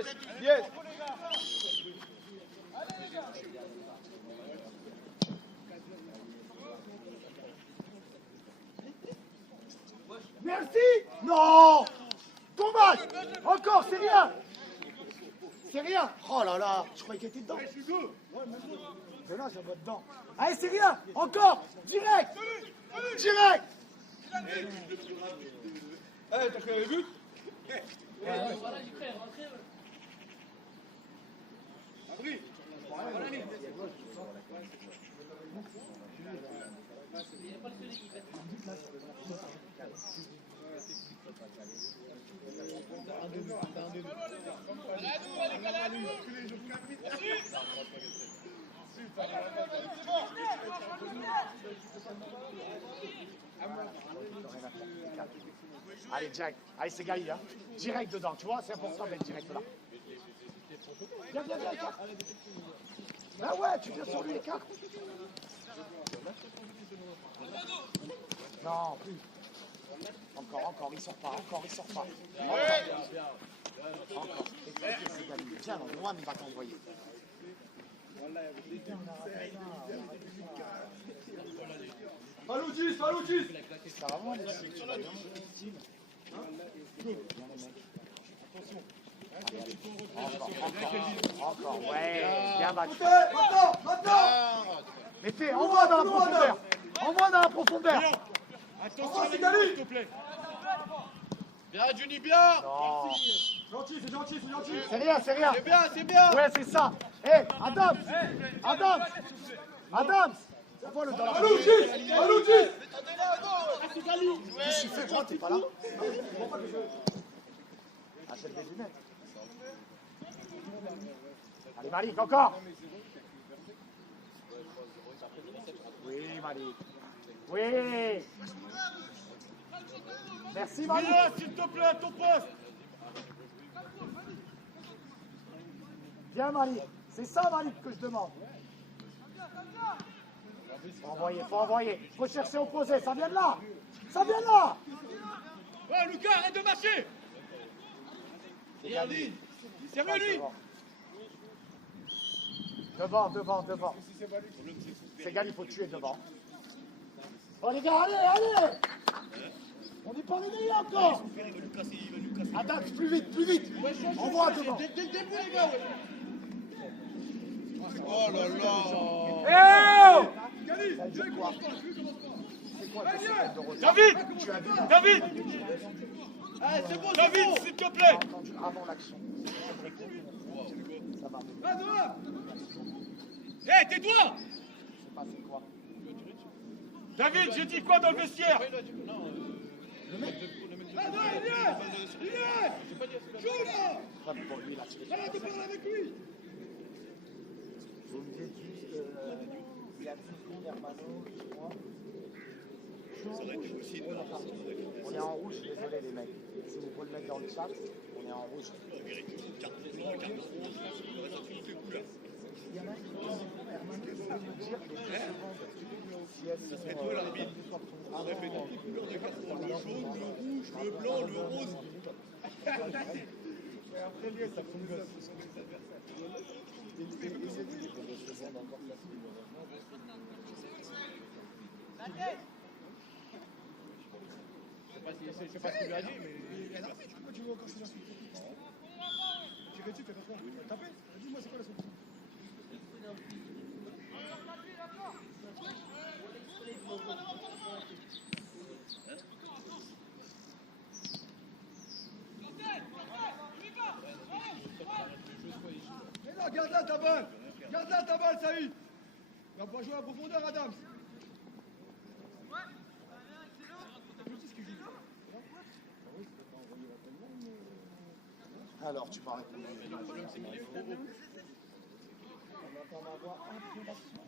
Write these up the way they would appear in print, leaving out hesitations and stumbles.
Yes, yes. Merci. Non. Thomas. Encore, c'est rien. C'est rien. Oh là là, je croyais qu'il était dedans. Mais là, ça va dedans. Allez, c'est rien. Encore. Direct. Direct. Allez, t'as fait le but. Allez, direct. Allez, c'est Gaï, hein. Direct dedans, tu vois, c'est important d'être direct là. Viens, viens, viens, écarte. Ben ouais, tu viens sur lui, écarte. Non, plus. Encore, il sort pas, il sort pas. Encore. C'est Gaï. Viens, Noam, il va t'envoyer. Faloudis. Ça va vraiment, les filles. Encore, ouais, bien battu. Maintenant. Mettez, envoie dans la profondeur. Envoie dans la profondeur. Attention, c'est Gali. S'il te plaît. Bien, Johnny, bien. Non. Gentil. C'est rien. C'est bien. Ouais, c'est ça. Hé, Adams. Envoie-le dans la profondeur. Faloudis. Qu'est-ce que tu fais, gros, t'es pas là? Achète des lunettes. Allez, Malik, encore. Oui, Malik. Oui. Merci, Malik. Viens, s'il te plaît, à ton poste. Viens, Malik. C'est ça, Malik, que je demande. Faut envoyer. Faut chercher opposé. Ça vient de là. Ouais, Lucas, arrête de marcher. Sérieux, lui. Devant. C'est Gali, il faut tuer devant. Oh les gars, allez. On n'est pas réveillés encore. Attends, plus vite. Envoie devant. Dès le début, les gars. Oh là là. Gali, commence pas. C'est quoi ce système de retard? David. Allez, c'est bon, David, s'il te plaît. Entendu avant l'action. Ça va. Va dehors. Hé, tais-toi. Je sais pas c'est quoi. David, j'ai dit quoi dans le vestiaire? Le mec. Ah non, il est. Joue là. Pas pour lui là. Arrête de parler avec lui. Vous me dites juste il y a 10 secondes, Hermano, je crois. On est en rouge, désolé les mecs. Si vous pouvez le mettre dans le chat, on est en rouge. Il y en a qui Hermano, peut me dire les 10 secondes. Si elles Ça serait toi l'arbitre. On aurait fait toutes les couleurs de 4 ans, le jaune, le rouge, le blanc, le rose. Et après lui, ça fout le gosse. Je sais pas ce qu'il lui a dit, mais. Pourquoi tu veux encore ça? Tu fais quoi? Taper? Dis-moi, c'est quoi la solution? Mais non, garde-la ta balle! Garde-la ta balle, Saïd! On va jouer à profondeur, Adams! Alors, tu vas répondre. Le problème, c'est qu'il est trop haut. On va en avoir un peu d'action.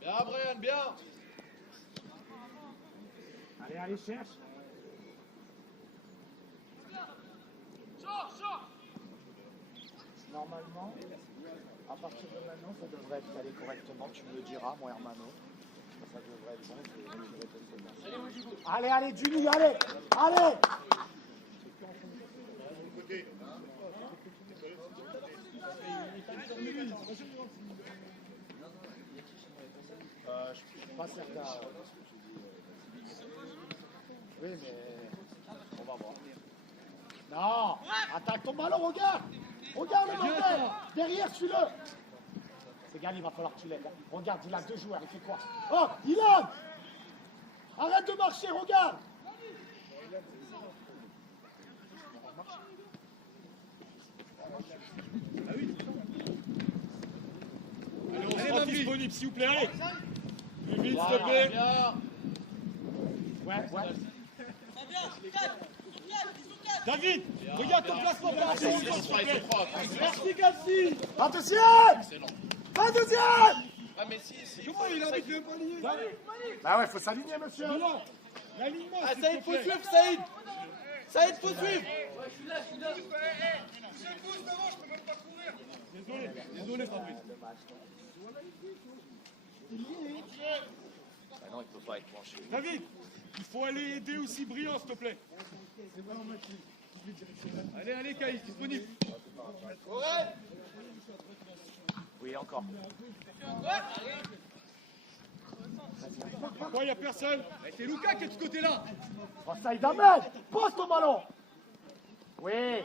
Bien, Brian, bien. Allez, cherche. Normalement, à partir de maintenant, ça devrait être calé correctement. Tu me le diras, mon Hermano. Allez, allez, Juni, allez, allez. Je suis pas certain. Oui, mais on va voir. Non, attaque ton ballon, regarde. Regarde le bordel. Derrière, suis-le. C'est gars, il va falloir que tu l'aides. Regarde, il a 2 joueurs, il fait quoi? Oh, Ilan! Arrête de marcher, regarde! Allez, on sera disponible, s'il vous plaît, allez. Plus vite, s'il te plaît. Ouais. David, regarde ton placement pour la seconde, s'il te plaît. Merci, Gassi. La deuxième! La deuxième! Ah mais si. Comment il a envie de pas lier? Bah ouais, faut s'aligner, monsieur. Non, l'alignement, Ah s'il Saïd, te faut plaît. suivre Saïd. Saïd, faut suivve. Désolé, Fabrice. Ah non, il peut pas être penché. David, il faut aller aider aussi Briand, s'il te plaît. Allez, Caïs, disponible. Oui, encore. Pourquoi il n'y a personne? C'est Lucas qui est de ce côté-là. Oh, Saïd Ahmed! Pose ton ballon! Oui.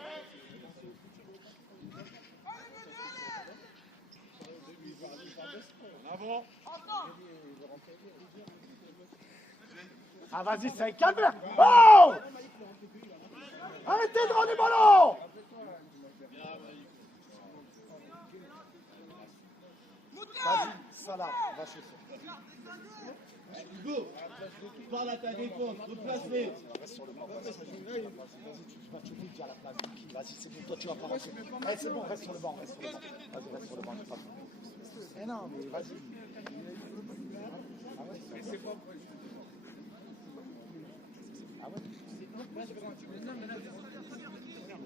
Avant. Ah, vas-y, Saïd, calme! Oh! Arrêtez de rendre les ballons! Vas-y, Salah, va chez toi. Hugo, parle à ta défense, replace-les. Reste sur le banc. Vas-y, tu vas te dire à la place de qui? Vas-y, c'est bon, toi tu vas pas rentrer. Allez, c'est bon, reste sur le banc, reste sur le banc. Vas-y, reste sur le banc, j'ai pas besoin. Mais non, mais vas-y. Ah ouais, c'est bon. Ah ouais?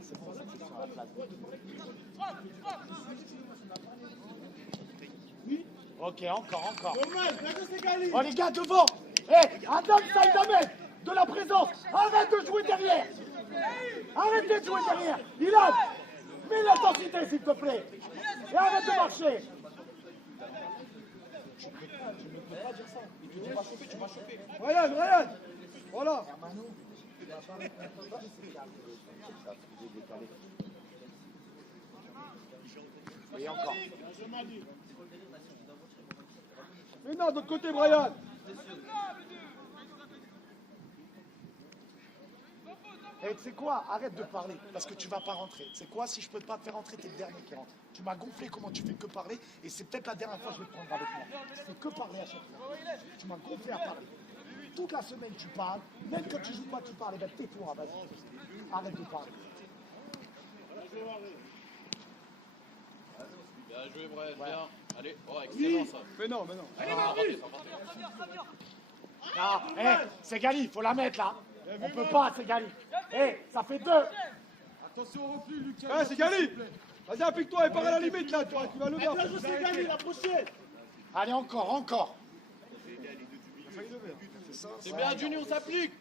C'est bon, ça, c'est sur la place. Ok, encore. Oh les gars, devant! Hé, Adam Saïd Ahmed, de la présence! Arrête de jouer derrière! Arrêtez de jouer derrière! Ilan, mets l'intensité s'il te plaît! Et arrête de marcher! Tu ne peux pas dire ça. Tu vas choper. Ryan! Voilà! Et encore. Mais non, de l'autre côté, Brian! Et tu sais quoi? Arrête de parler, parce que tu vas pas rentrer. Tu sais quoi? Si je peux pas te faire rentrer, t'es le dernier qui rentre. Tu m'as gonflé comment tu fais que parler, et c'est peut-être la dernière fois que je vais te prendre avec moi. Tu fais que parler à chaque fois. Tu m'as gonflé à parler. Toute la semaine tu parles, même quand tu joues pas tu parles, et ben tais-toi, vas-y. Arrête de parler. Bien joué, Brian, bien. Allez, oh, excellent ça. Mais non. Ah, c'est Gali, il faut la mettre là. On peut pas, c'est Gali. Ça fait 2. Attention au reflux, Lucas. Eh, c'est Gali! Vas-y, applique-toi et pars à la limite là, toi, tu vas le voir. C'est Gali, la prochaine. Allez, encore. C'est bien, Juni, on s'applique.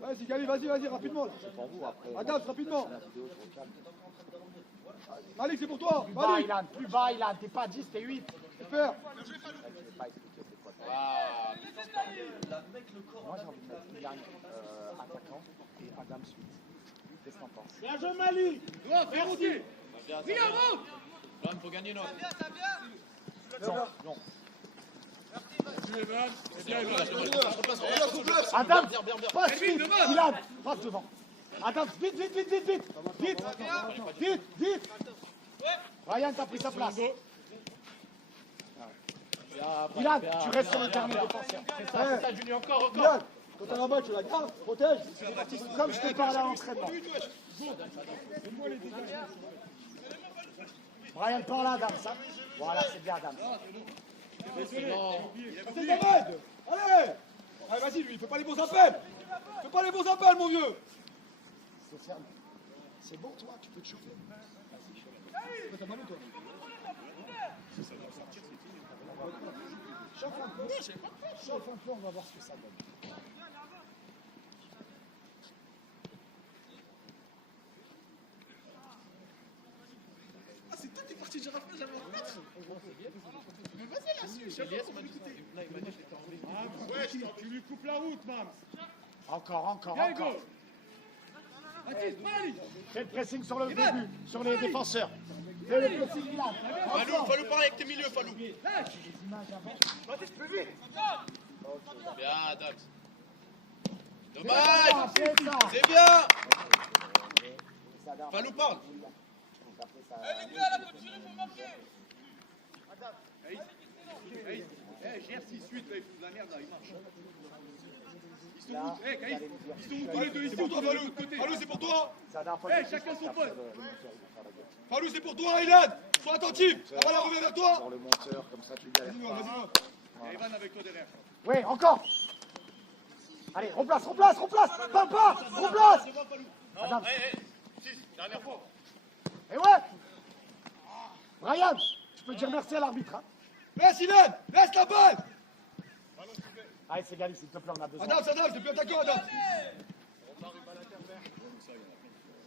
Vas-y, Gali, vas-y, rapidement. Adam, rapidement. Malik, c'est pour toi. Plus bas, Malik, Ilan, plus bas, Ilan. T'es pas 10, t'es 8. super. Ah, Moi, j'ai envie de mettre Ilan attaquant et Adam suite. Qu'est-ce que t'en penses? Bien joué, Mali. Merci. bien, Là, il faut gagner notre. Non. Bien, Evan. Bien, Evan. Adam, Bien. passe vite. Ilan, passe devant. Adam, vite. Ryan, t'as pris sa place. Ilan, tu restes sur le terrain défenseur. C'est ça, Juni, encore. Yann, quand t'as la balle, tu la gardes, protège. Comme je te parlais à l'entraînement. Brian, par là, Adam. Ça. Voilà, c'est bien, Adam. C'est Ahmed. Allez, vas-y, lui, il fait pas les bons appels. Fais pas les bons appels, mon vieux. C'est ferme. C'est bon, toi, tu peux te chauffer. T'as mal ou toi? Chauffe un peu. Chauffe un peu, on va voir ce que ça donne. Ah, c'est toi qui es parti de Gérard, j'avais en tête. Mais vas-y là-dessus, je sais pas, on va l'écouter. Ouais, tu lui coupes la route, Mams. Encore. Viens, go. Baptiste, Mali. Fais le pressing sur le début, sur les défenseurs. Fais le pressing là. Falou parler avec tes milieux, Falou. Baptiste, plus vite. Bien, Adams. Ah, Dommage. c'est ça. C'est bien. Falou parle. GR 6-8, là, il fout de la merde, là, il marche. Ils sont où? Tous les deux, c'est pour toi, Falou. Falou, c'est pour toi. Chacun son poste. Falou, c'est pour toi, Ilan. Sois attentif. La balle revient vers toi. Sur le monteur, comme ça tu galères pas. Et Evan avec toi derrière. Oui, encore. Allez, remplace. Papa, remplace. Adam. Dernière fois. Et ouais. Brian, tu peux dire merci à l'arbitre. Hein. Laisse, Ilan. Laisse la balle. Allez, c'est Gali, s'il te plaît, on a besoin. Adam, c'est plus attaquant, Adam.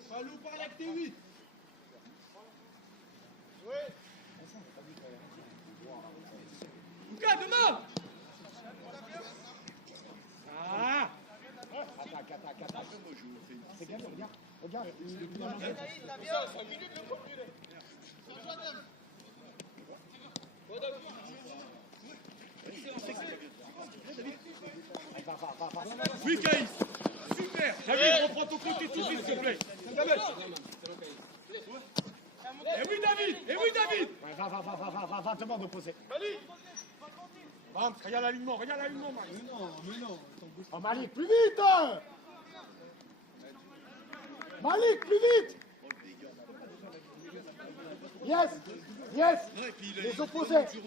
Falou parle avec tes 8. Lucas, demain. Ah. Attaque. C'est Gali, regarde. Oui, Caïs. Super. David, reprends ton côté tout de suite, s'il te plaît. Et oui, David. Ouais, va, demande opposé. Bam, regarde l'alignement, Max. Mais non. Oh, Malik, plus vite hein. Malik, plus vite. Yes. Les opposés, s'il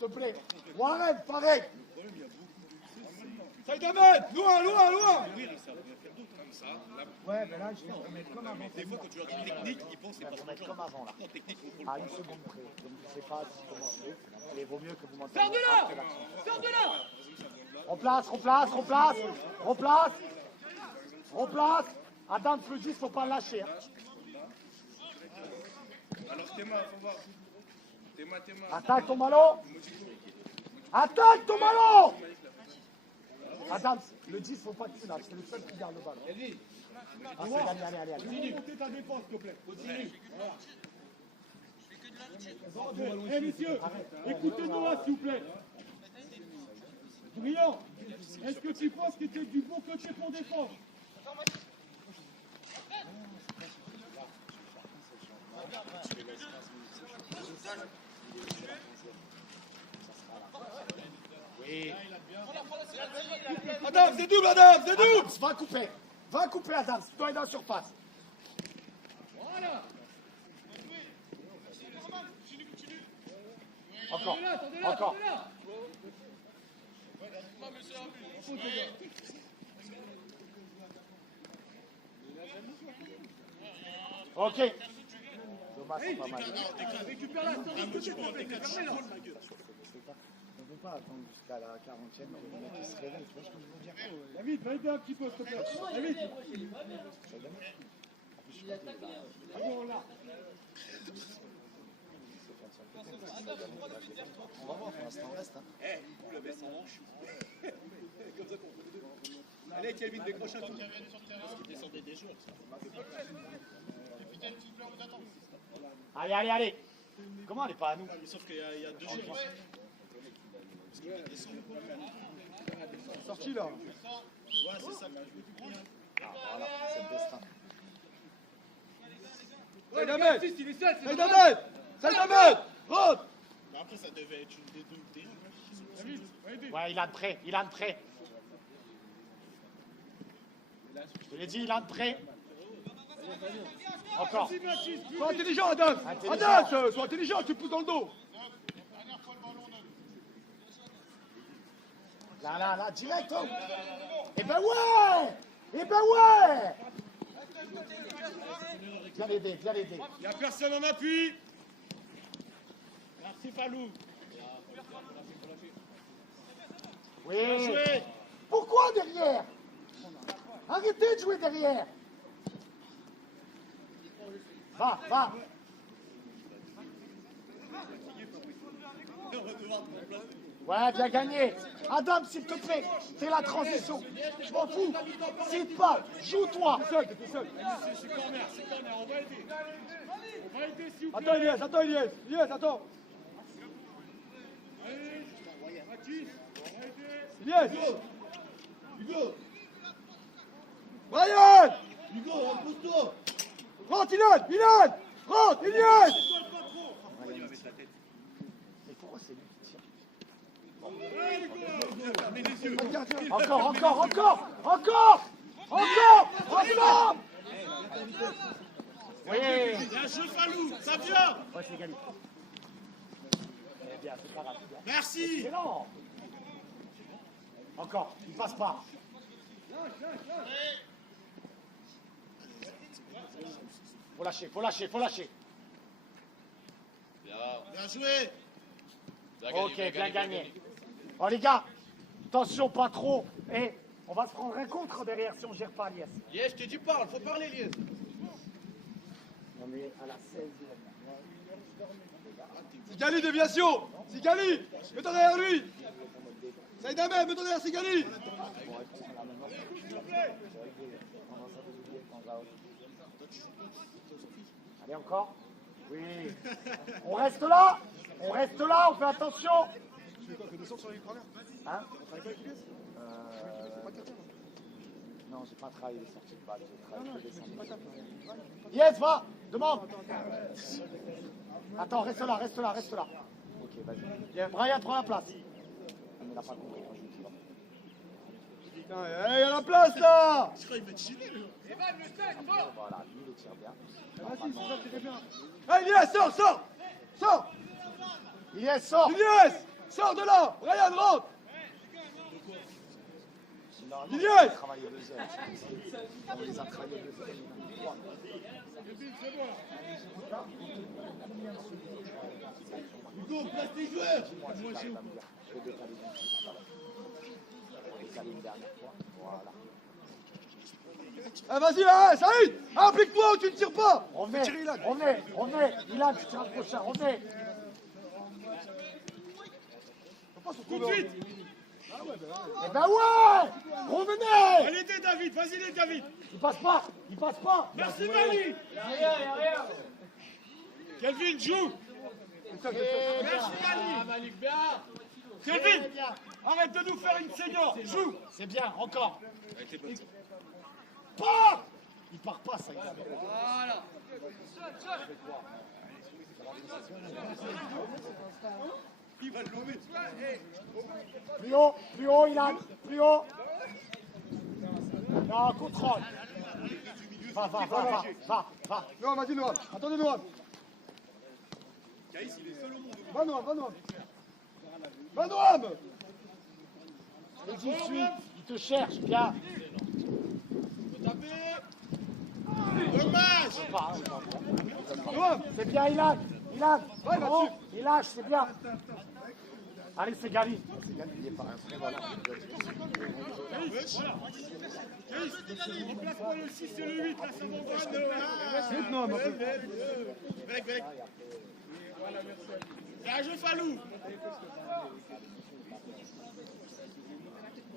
te plaît. Warren, pareil. Saïd Ahmed, loin. Ouais, mais là, je vais remettre comme avant. Des fois, quand tu leur dis technique, ils pensent que c'est pas Je vais remettre comme avant, là. trop technique. À une seconde près. Donc, je ne sais pas comment c'est. Mais il vaut mieux que vous m'entendez. Sors de là. Remplace. Adam, le 10, faut pas lâcher. Hein. Alors, Théma, faut voir. Théma. Attaque ton ballon. Adam, le 10, faut pas tirer. C'est le seul qui garde le ballon. Ah, c'est gagné, allez. Continue. Montez ta défense, s'il te plaît. Continue. Eh, messieurs, écoutez Noah, s'il vous plaît. Brillant, est-ce que tu penses que tu es du bon côté pour défendre? Oui. Adam, c'est double, Adam. Va couper, Adam. Tu dois être dans la surface. Voilà. Encore. Attendez là. Ok. Thomas, c'est pas mal. Récupère-la, sors de côté, fermez-la. On ne peut pas attendre jusqu'à la 40e que le mec se réveille. Tu vois ce que je veux dire? David, va aider un petit peu, s'il te plaît. David. Allons là. On va voir pour l'instant, reste. Hein. Vous l'avez sans hanche. Comme ça qu'on peut les deux. Allez, Kevin, décroche un tout. Parce qu'il descendait des jours. Allez. Comment elle est pas à nous? Sauf qu'il y a 2 jours. Sorti là. Ouais, c'est ça. Ah, voilà, c'est le destin. Saïd Ahmed. Il est 7. Saïd Ahmed. Rentre. Mais après, ça devait être une des deux ou des David, va aider. Ouais, il a de prêt. Je te l'ai dit, il a de prêt. Encore. Sois intelligent, Adam. Adam, sois intelligent, tu pousses dans le dos. Là, direct. Oh. Eh ben ouais. Viens l'aider. Il n'y a personne en appui. C'est Falou. Oui. Joué. Pourquoi derrière? Arrêtez de jouer derrière. Va, va. Ouais, bien gagné. Adam, s'il te plaît, fais la transition. Je m'en fous. Cite pas, joue-toi. T'es tout seul. C'est corner, on va aider. On va aider s'il vous plaît. Attends, Elias. Elias, attends. Allez, Mathis, on va aider. Elias. Hugo. Brian. Hugo, repose-toi. Rentre, Ilan. Rentre, Elias. Mais pourquoi c'est lui qui tire? Allez, Hugo. Encore. Oui. Il y a un jeu Falou, ça vient. Ouais, c'est gagné. Bien, c'est pas grave. Merci. Excellent. Encore, il passe pas. Faut lâcher. Bien joué. Ok, bien gagné. Oh les gars, attention, pas trop. Et on va se prendre un contre derrière si on gère pas Lies. Liège, tu parles, faut parler, Liège. On est à la 16e. Sigali, déviation. Sigali. Mets-toi derrière lui. Saïd Ahmed, mets-toi derrière Sigali. Allez, encore. Oui. On reste là, on fait attention. Tu fais quoi, que 200 sur les corners? Hein? On travaille pas avec Elias? Non, j'ai pas travaillé les sorties de balle, j'ai travaillé que les Tu centres. pas tape. Yes, va, demande. Attends, reste là. Ok, vas-y. Brian, prends la place. Il n'a pas compris quand je dis là. Putain, il y a la place là. Je crois qu'il va te chiner, lui. Voilà, lui, il tire bien. Vas-y, c'est ça, c'est bien. Hey, Elias, sors. Yes, sort. Elias, sors de là. Ryan, rentre. Non, Yes. on a travaillé 2 heures. On les a travaillés 2 heures. Hugo, place tes joueurs. Moi, je vais me dire, je vais décaler une petite, ça va. Je vais décaler une dernière fois. Voilà. Ah, vas-y, Saïd, applique-toi ou tu ne tires pas. Revenez. Tire Ilan. Ilan, tu tires le prochain, revenez. Tout de suite. Eh ben ouais. Revenez. Allez, aider David, vas-y, les David. Il passe pas. Merci, Mali. Kelvin, joue. Merci, Mali. Malik, bien. Kelvin, arrête de nous faire une senior. Joue. C'est bien, encore. Pas. Il part pas, ça. Voilà. Il va le lever. Plus haut, Ilan. Plus haut. Non, contrôle. Va. Non, vas-y, Noam. Attendez, Noam. Va, Noam. Et tout de suite, il te cherche, bien. Dommage. Noam. C'est bien, Ilan. Ouais, va Oh, dessus. il lâche, c'est bien. Allez, c'est Gali. Il est pas un voilà. Remplace-moi le 6 et le 8, là, ça m'envoie. Vite, Noam, un peu. Velek. Il y a un jeu Falou.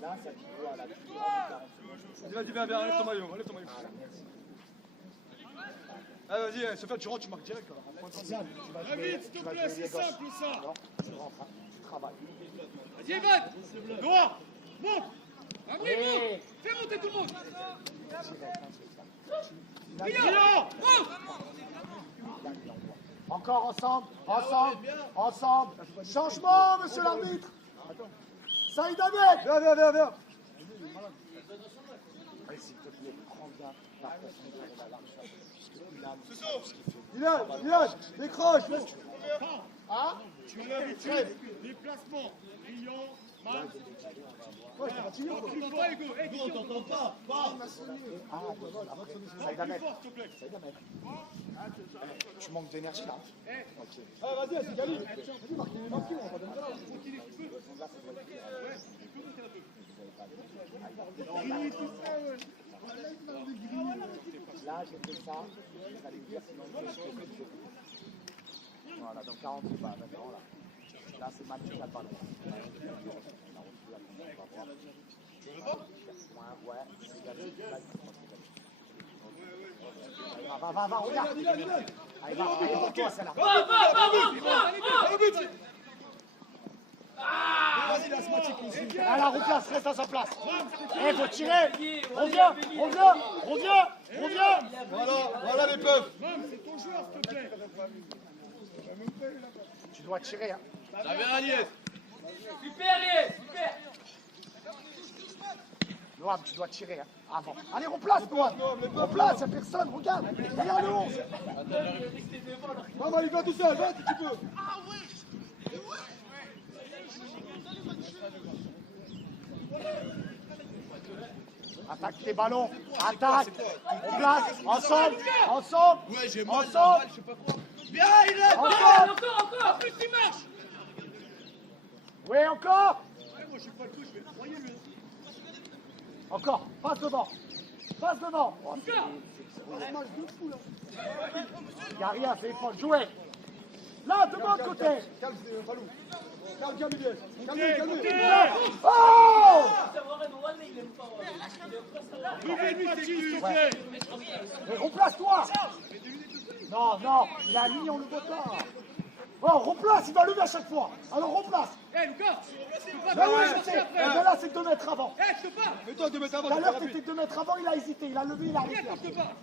Là, ça joue à la Vas-y, viens, enlève ton maillot. Ah, vas-y, Sofiane, tu rentres, tu marques direct. Là. David, s'il te plaît, c'est simple ça. Non, tu rentres, hein, tu travailles. Vas-y, Evan. Noir, monte. Oui. Fais monter tout le monde. Direct, Brillant. encore ensemble. Changement, monsieur l'arbitre. Saïd Ahmed. Viens. Allez, s'il te plaît, prends bien la profondeur et la largeur. Puisque Ilan, ce qu'il fait. Ilan, décroche. Ah, Comme d'habitude, les placements brillants, mal. ouais, je t'ai fatigué, quoi. Plus fort, Hugo. Hey, Hugo, on t'entend pas. Pas. Ah, bah voilà, après, ça aide à plus mettre. fort, s'il te plaît. Ça aide à mettre. Tu manques d'énergie, là. Ok. Ah, vas-y, c'est Gali. Vas-y, marquez, on va pas donner ça. Là, j'ai fait ça. Vous allez me dire sinon je fais quelque chose. Voilà, dans 40 pas maintenant, là. Là, c'est Mathieu qui a le ballon. Ouais, c'est Gabi. Va, regarde. Allez, va, pour toi, celle-là. Vas-y, la smatique ici. Allez, replace, reste à sa place. Eh, faut tirer. Reviens. Voilà les peuples. C'est ton joueur, s'il te plaît. Tu dois tirer, hein. Ça vient, Agnès. Super, Lies, super. Noam, tu dois tirer, hein. Avant. Allez, replace, Noam. Replace, y'a personne, regarde. Regarde le 11. Va, Malik, va tout seul, va si tu peux. Attaque les ballons. Attaque. On place. Ensemble. Ouais, j'ai mal. Ensemble. Je sais pas quoi. Bien, il est. Ensemble. Encore. Plus, il marche. Oui, encore. Ouais, moi, je suis pas le coup, je vais le broyer, lui. Encore. Passe devant. Oh, y'a rien, c'est folle. Jouez. Là, de l'autre côté. Calme, Falou. Calme, Iliès. Calme. Oh! Ouvrez une partie, s'il te plaît. Mais replace-toi. Non, il a mis, on le voit pas. Oh, replace, il va lever à chaque fois. Alors replace. Hé, Lucas, tu peux pas Ben te oui, faire je sais. après. Mais là, c'est 2 mètres avant. Hé, je te parle. Mets-toi 2 mètres avant. Tout à l'heure, c'était 2 mètres avant, il a hésité. Il a levé, il a arrêté. Viens, je te parle.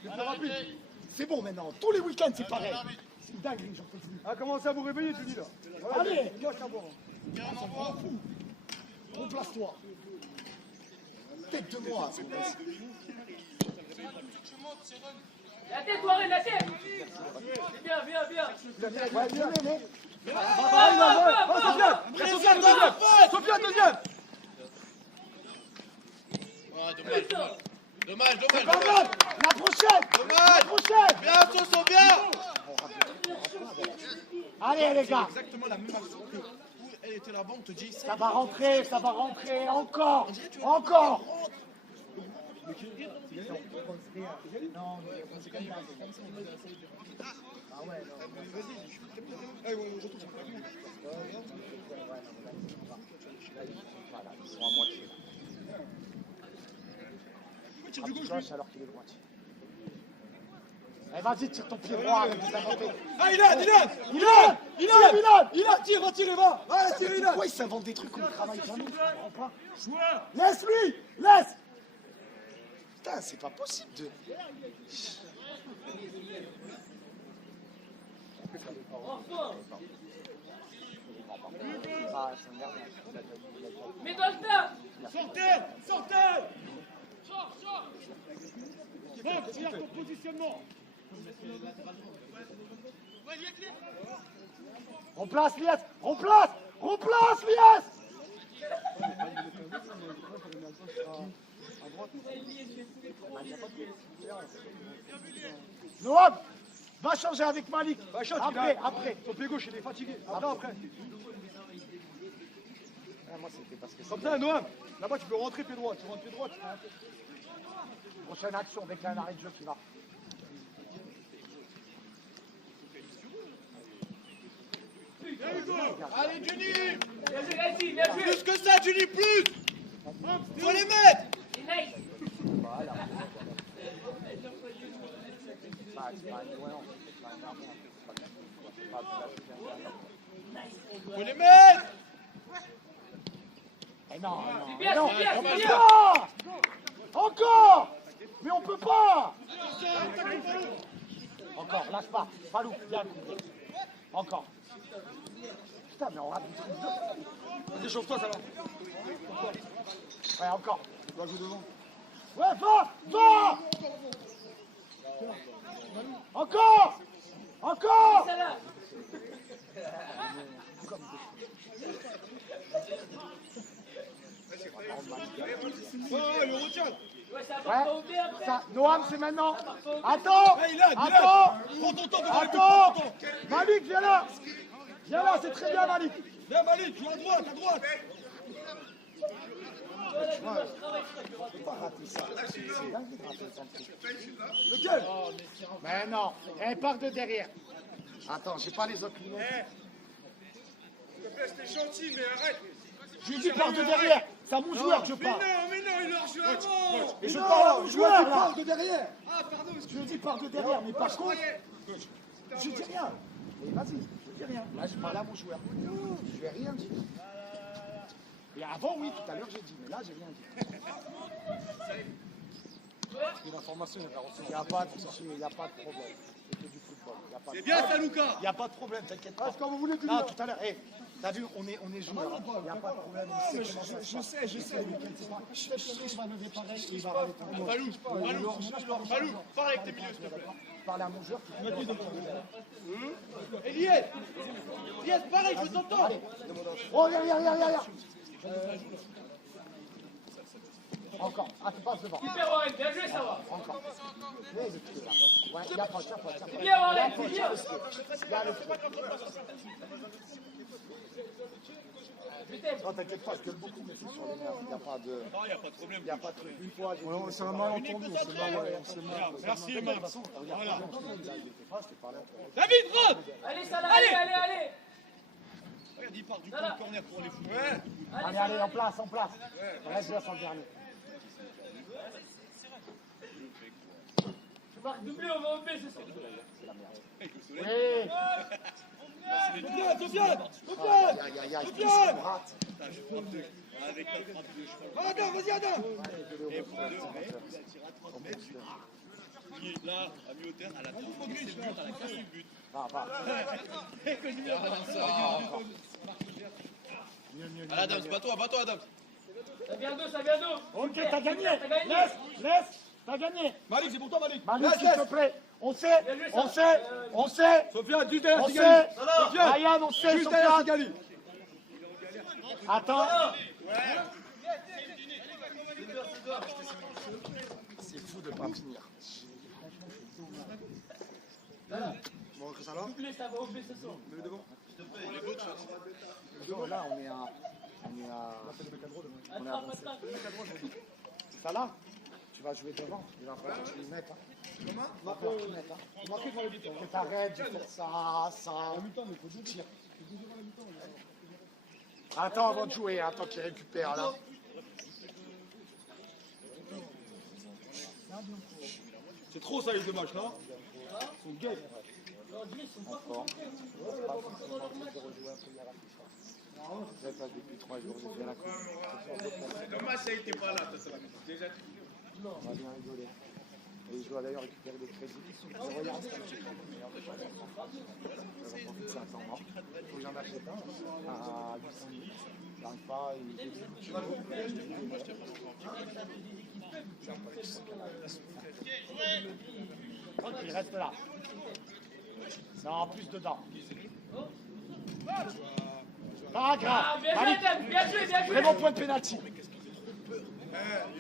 C'est bon maintenant. Tous les week-ends, c'est pareil. C'est une dinguerie, j'en peux plus. Ah, commencez à vous réveiller, tu dis là. Allez, Moi, je t'envoie. replace-toi. Tête de moi, c'est bon. La tête, Warren, la tête. Bien. Ouais, bien, mais. Sofiane, deuxième. Dommage. Pas grave. La prochaine. Bien, Soso, bien. Allez, les gars. Exactement la même action que où elle était là-bas, on te dit. Ça va rentrer. Encore. Voilà, ils sont à moitié. Alors qu'il est de moitié. Eh, vas-y, tire ton pied droit avec tes inventés. Ah, Ilan, tire, tire, va. Allez, tire, Ilan. Pourquoi il s'invente des trucs où il travaille jamais? Je comprends pas. Joueur. Laisse-lui. Putain, c'est pas possible de... Mets-toi le tas. Sortez. Bon, regarde ton positionnement. Remplace Lies. Noam, va changer avec Malik. Après. Son pied gauche, il est fatigué. Après. Moi, c'était parce que Comme ça, Noam. Là-bas, tu peux rentrer pied droit. Tu rentres pied droit, tu peux rentrer. prochaine action avec un arrêt de jeu qui va. Allez, Juni. Bien joué. Plus que ça, Juni, plus. Faut les mettre. Nice. Voilà. C'est pas un loin, c'est pas un arbre, c'est pas Faut les mettre. Eh non, C'est bien. on peut pas. Encore. Mais on peut pas. Encore, lâche pas. Falou, bien. Encore. Putain, mais on rate du truc. Vas-y, chauffe-toi, ça va. Ouais, encore. Tu vas jouer devant. Ouais, va. Encore. Ça va. Ouais, le retient. Ouais, ça va pas oublier après. Ça, Noam, c'est maintenant. Attends. Attends. Prends ton temps devant les buts, Attends. prends ton temps. Malik, viens là. Viens là, c'est très bien, Malik. Viens Malik, joue à droite, à droite. Faut pas rater ça. C'est dingue de rater ça. Lequel? Mais non, elle part de derrière. Attends, j'ai pas les opinions. S'il te plaît, c'était gentil, mais arrête. Je lui dis part de derrière. C'est à mon joueur que je Mais parle. non, il leur joue avant. Et je parle à mon joueur Tu là. parles de derrière. Ah, pardon, Je lui dis part de derrière, mais par je contre, croyais. je dis rien. Et vas-y, je dis rien. Là, je parle à mon joueur. Je lui ai rien dit. Et avant, oui, tout à l'heure, j'ai dit, mais là, j'ai rien dit. L'information n'est pas reçue. Il n'y a pas de souci, il n'y a pas de problème. C'est que du football. Il y a pas de- C'est bien ça, Lucas. Il n'y a pas de problème, t'inquiète pas. Parce que vous voulez tout Non, dire. tout à l'heure, hey, t'as vu, on est joueurs. Il n'y a pas de problème. Il sait comment ça se passe. Je sais. Je vais lever pareil et il va râler tout le monde. Falou, parle avec tes milieux, s'il te plaît. Parle à mon joueur qui Eliès, pareil, je t'entends. Oh, viens. Encore. Ah, tu passes devant. Super Warren, bien joué, ça va. Encore. Mais il est plus là. Ouais, il y a pas. C'est bien Warren, c'est bien. Non, t'inquiète pas, je gueule beaucoup, mais c'est sur les nerfs. Il n'y a pas de. Non, il n'y a pas de problème. Il n'y a pas de truc. Une fois, j'ai dit. C'est un malentendu, on s'est mal. Merci, Max. Voilà. C'était pas là. David, rentre. Allez, Salah, allez. Regarde, il part du Voilà. corner pour les fous. Allez, en place. Reste là sans le dernier. Tu marques doublé, on va oublier ce soir. Oui. Sofiane. Aïe, qu'est-ce qu'on rate. Avec la frappe de cheval. Adam, vas-y Adam. Qui est là, à mi-hauteur, à la 30 minutes, c'est le but, à la 15 but. Va. Allez, Adam, bats-toi, Adam. Ça vient d'où Ok, t'as gagné. T'as gagné. Laisse. T'as gagné. Malik, c'est pour toi Malik. Malik, s'il te plaît. On sait. Sofiane, juste derrière On Sigali. sait. Sofiane, Ryan, on sait. juste derrière Sofiane. Sigali. Attends. C'est fou de pas finir. Bon, que ça là. Doublé, ça va oublier ce soir. Mets-le devant. Là, on est à Attrape. ça là. Tu vas jouer devant. Il va falloir que tu le mettes. Comment? Il va falloir que tu le mettes. Que t'arrêtes de faire ça. Tu tires. Attends avant de jouer, attends qu'il récupère là. C'est trop ça les deux matchs, non? Ils sont gays. Encore. C'est pas forcément de rejouer un peu hier à FIFA. Je passe depuis 3 jours, j'ai fait la coupe. Dommage, ça n'était pas là, déjà. On va bien rigoler. Et je dois d'ailleurs récupérer des crédits. Je regarde ça. J'en profite, c'est un temps mort. Il faut que j'en achète un à 800 000. J'arrive pas. Il reste là. Non, plus dedans. Pas grave. Ah, bien joué, Adam, bien joué. Très bon point de pénalty.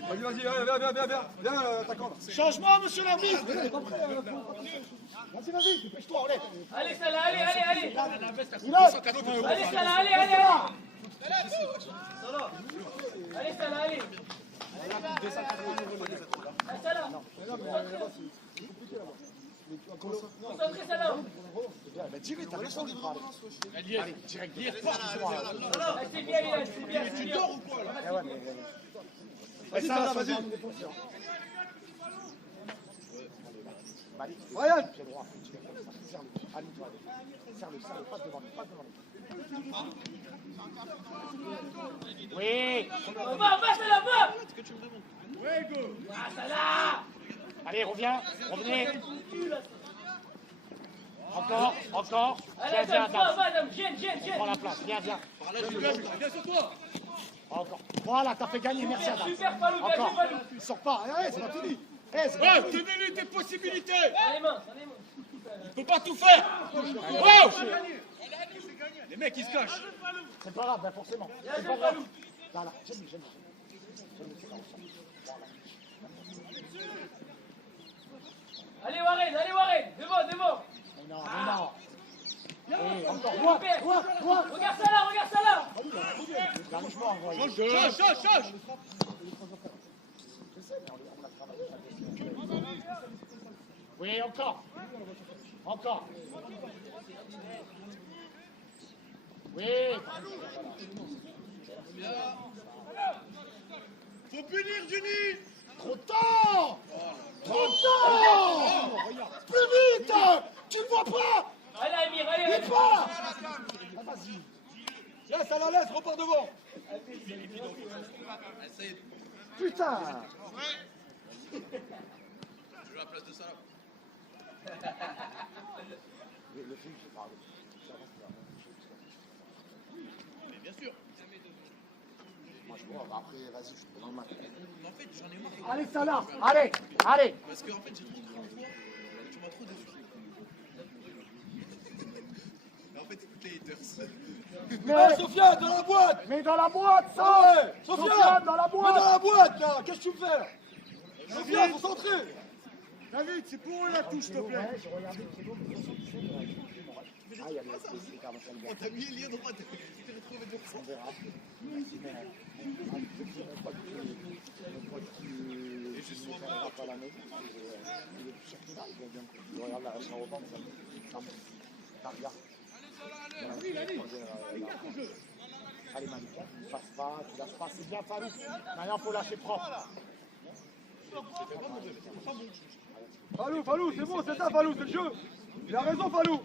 Vas-y, viens, attaquant. Changement, monsieur l'arbitre. Vas-y, dépêche-toi, allez. Allez, Salah, allez. Milan. Allez, Salah, allez. Allez, Salah, allez. Ah, Salah. Concentrez, Salah. Mais direct, t'as raison de parler. Allez, direct, Ah, c'est bien, Elias, c'est bien. Tu dors ou quoi là? Vas-y, Salah, vas-y. Malik, Ryan. pied droit, tu fais comme ça. Serre-le, aligne-toi. Serre-le, passe devant lui, Oui. On va, Salah, va. Ah, Salah. Allez, revenez. Encore. Allez, Viens, Adam, va, Adam, viens. prends la place, viens. Viens sur toi. Encore. Voilà, t'as fait gagner, merci Adam. Super, Falou, bien joué, Encore. Falou. Sors pas, c'est pas fini. Donne-lui tes possibilités. Allez, main. Il ne peut pas tout faire. Oh. Les mecs, ils se cachent. C'est pas grave, ben forcément. Bien C'est joué, pas grave. Falou. Là, là, j'aime, c'est pas ça. Allez, Warren, devant, devant. Mais non, mais non. Et encore, droite, droite, droite. Regarde ça là, regarde ça là. Largement envoyé. Change, change, change. Je sais, mais on l'a travaillé. Oui, encore. Encore. Oui. Faut punir Juni. Trop de temps. Trop de temps. Plus vite. Tu ne vois pas. Allez, Amir, allez, Il allez. part. Ah, vas-y. Laisse à la laisse, repars devant. Essaye. Putain. Je joue à la place de Salah. Le film, j'ai parlé. Mais bien sûr. Moi, je vois, après, vas-y, je te prends le match. En fait, j'en ai marre. Allez, Salah. Allez, allez. Parce qu'en fait, j'ai trop cru en toi. Tu m'as trop déçu. Mais en fait, écoute les haters. Ah, Sofiane, dans la boîte. Mais dans la boîte, ça. Ouais, Sofiane, dans la Mais boîte. dans la boîte, là. Qu'est-ce que tu me fais? Sofiane, faut centrer. David, c'est pour eux la touche, s'il te plaît. Ouais, j'ai regardé le kilo, mais 77, ah, il y a les On t'a mis lié droit. Tu t'es retrouvé de on verra. Et je suis pas la maison. Il est surtout là, il regarde la revente, ça regarde. Allez, Malika, tu ne passes pas, tu lâches pas, c'est bien Falou. Maintenant, il faut lâcher propre. Falou, c'est bon, c'est ça, Falou, c'est le jeu. Il a raison, Falou.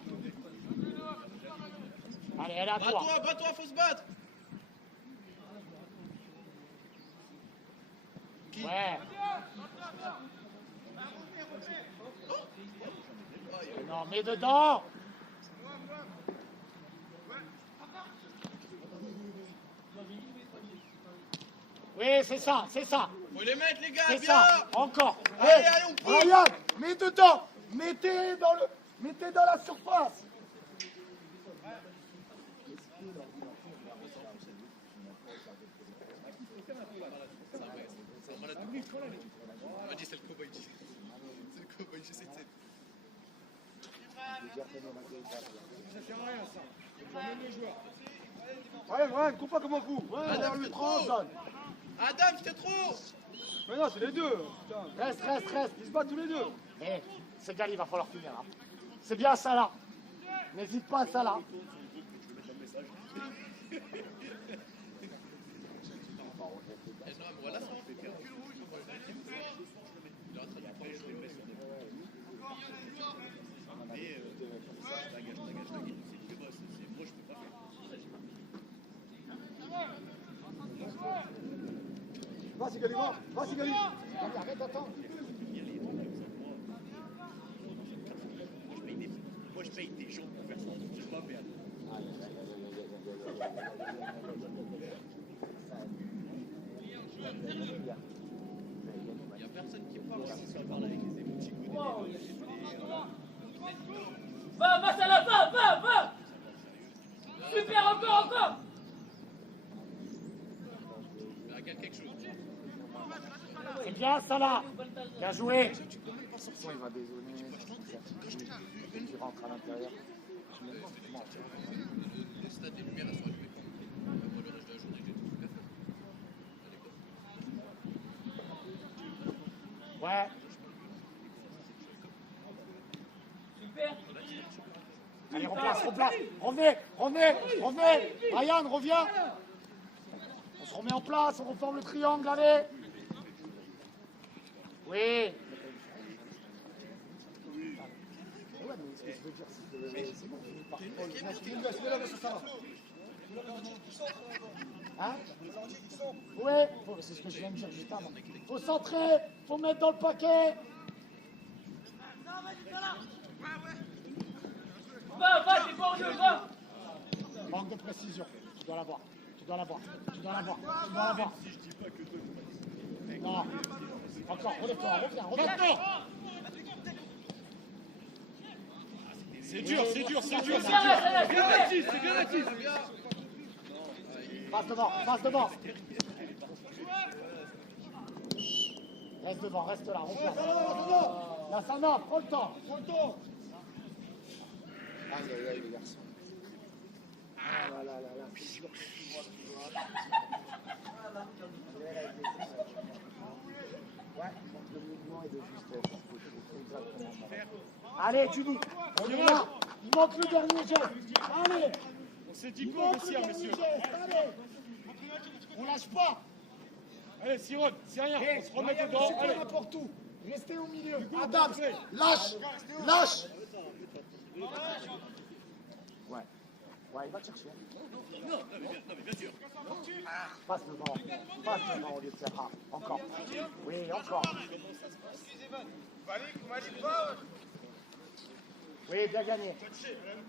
Allez, elle est à toi. Bats-toi, faut se battre. Ouais. Non, mets dedans. Oui, c'est ça, c'est ça. Faut les mettre, les gars, C'est bien. ça. Encore. Allez, Hey, allez, on pousse. Ryan, mets dedans. Mettez dans la surface. On m'a dit, c'est le cowboy. C'est le cowboy, j'essaie de s'aider. Ça sert à rien, ça. J'emmène les joueurs. Ouais, coupe pas comme un fou. Adam, c'était trop. Adam, c'était trop. Mais non, c'est les deux. Putain. Reste. Ils se battent tous les deux. Eh, c'est Gali, il va falloir finir. Hein. C'est bien ça là. N'hésite pas à ça là. Voilà, ça. Vas-y, Gali, vas-y, Gali. Arrête d'attendre. Moi, je paye des gens pour faire ça. Je vais pas perdre. Il n'y a personne qui parle aussi sur parler avec les émoticônes. Va, Salah, va. Super, encore. Regarde quelque chose. C'est bien ça là. Bien joué. Il va dézonner. Tu rentres à l'intérieur. Je me demande comment. Le stade des Lumières, elles sont allumées quand même. Moi, le reste de la journée, j'ai tout fait. Ouais. Super. Allez, replace. Revenez. Ryan, reviens. On se remet en place, on reforme le triangle, allez. Oui. Ouais, mais ce que je veux dire, c'est que c'est bon. Hein? Ouais, c'est ce que je viens de dire juste avant. Faut centrer, faut mettre dans le paquet. Va, t'es pas au jeu, va. Manque de précision. Tu dois l'avoir. Non. Encore, relève-toi, reviens. C'est dur, c'est dur, c'est dur. Bien, là, C'est bien actif, c'est bien actif. Passe devant, passe devant. Reste devant, reste là, replace. La Sana, prends le temps. Prends le temps. Aïe, aïe, aïe, les garçons. Ah là là là là, c'est dur. Ouais, contre le mouvement et de justesse. Exactement. Allez, tu dis, on est là. Il manque le dernier geste. Allez. On s'est dit Il quoi, manque le vestiaire, dernier messieurs? geste. Allez. On lâche pas. Allez, Siron, c'est rien, on se remet C'est dedans. pas Allez. n'importe où. Restez au milieu. Adams, lâche. Lâche. Ouais. Ouais, il va te chercher. Non, mais bien sûr. Passe devant au lieu de faire. Ah, encore. Oui, encore. Oui, bien gagné.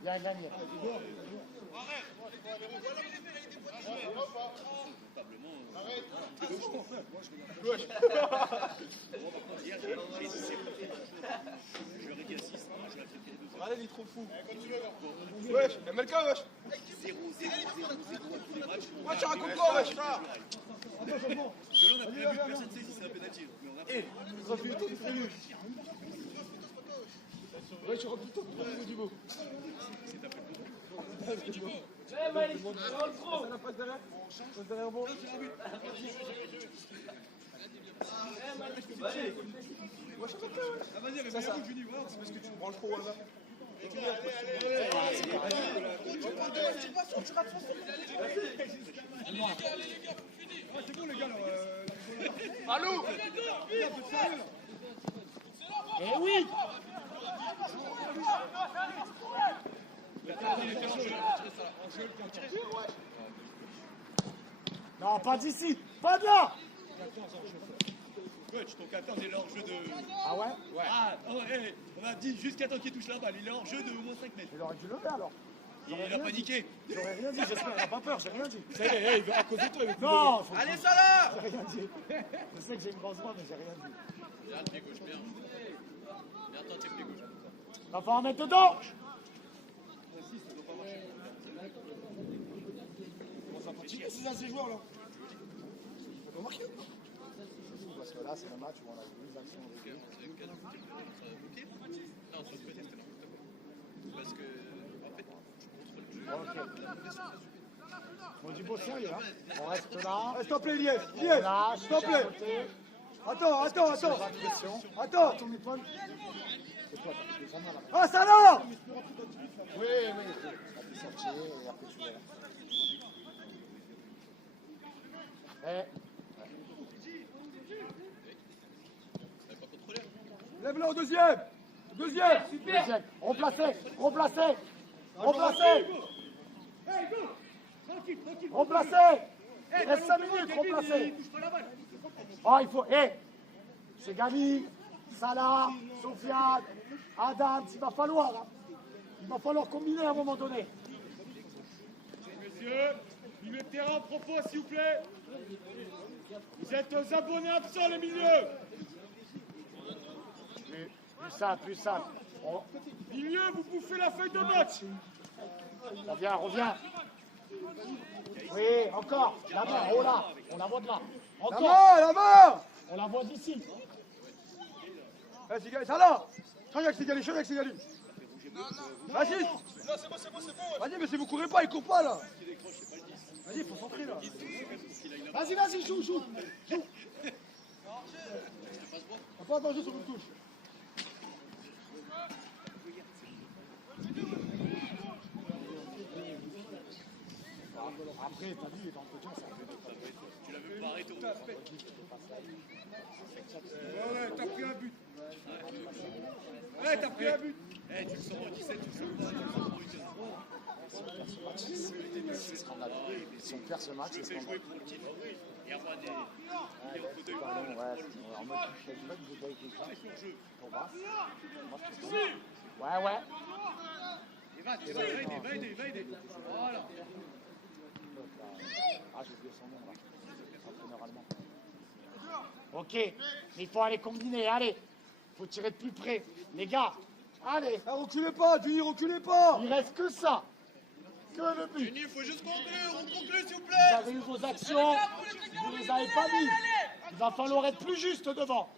Bien gagné. Allez, il est trop fou. Wesh, MLK, wesh. 0-0-0-0 tous les matchs. Ouais, tu racontes quoi, wesh? Que l'on a plus de but, personne ne sait si c'est un pénalty. Mais on a fait. Refile tout, c'est nul. Ouais, tu refile tout, du beau. Eh, Malik, dans le trou. Ça la passe derrière. Passe derrière, bon. Wesh, Vas-y, avec ça. un coup, je dis, voilà. C'est parce que tu te branles trop, là. C'est bon, les gars, là. Allô? Eh oui. Non, pas d'ici. Pas de là. Coach, ton 14 est hors jeu de. Ah ouais? Ouais. Ah, oh, hey, on a dit jusqu'à temps qu'il touche la balle. Il est hors jeu de au moins 5 mètres. Il aurait dû le faire alors. Il a paniqué. J'aurais rien dit, j'espère, il n'a pas peur, j'ai rien dit. Ça y est, à cause de toi, il va Non, Allez, Salah! j'ai rien dit. Je sais que j'ai une grosse voix, mais j'ai rien dit. Bien, pied gauche, bien. Bien, attends, check pied gauche. Va falloir mettre dedans. C'est ça, ces joueurs, là. Parce que là, c'est le match où on a vu les actions. Non, sur le côté, c'était n'importe quoi. Parce que, en fait, Ok. On dit beau sérieux, hein. On reste là. S'il te plaît, Liège. On Liège, lâche, s'il te plaît. côté. Attends. Pas de pression. Attends. Ton épaule. C'est toi, t'as fait jamais là. Ah, Salah! Oui. Ça peut sortir et après tu verras. Lève-la au deuxième. Deuxième. Deuxième. Remplacez. Il reste 5 minutes, remplacez. Oh, il faut. C'est Gali, Salah, Sofiane, Adams. Il va falloir. Hein. Il va falloir combiner à un moment donné. Messieurs, milieu de terrain, propos, s'il vous plaît. Vous êtes aux abonnés absents, les milieux. Plus simple. Milieu, vous bouffez la feuille de match. Reviens. Oui, encore. Là-bas, oh là. On la voit de là. Encore. La main. On la voit d'ici. Eh, Salah! Change avec Sigali. Vas-y! Non, c'est bon. Vas-y, mais si vous courez pas, il court pas là! Vas-y, il faut centrer là! Vas-y, joue. T'as pas un danger sur une touche! Après, t'as vu, les entretiens, ça fait. tu l'as même pas arrêté au Ouais, t'as pris un but! Eh, tu le sens au 17, tu le sens pas, tu le sens au 15. C'est scandaleux. Si on perd ce match, c'est Je fais jouer scandaleux. pour le titre. Et avoir des entre deux. Ouais, en mode je sais pas que vous avez quelqu'un. On va. Ouais. Et va aider. Voilà. Ah, j'ai oublié son nom là. Entraîneur allemand. Ok, mais il faut aller combiner, allez. Il faut tirer de plus près. Les gars, Allez, Ah, reculez pas, Juni, reculez pas. il reste que ça. Que le but. Juni, il faut juste conclure, on conclut s'il vous Vous plaît. avez eu vos actions, vous ne les avez pas mises. Il va falloir être plus juste devant.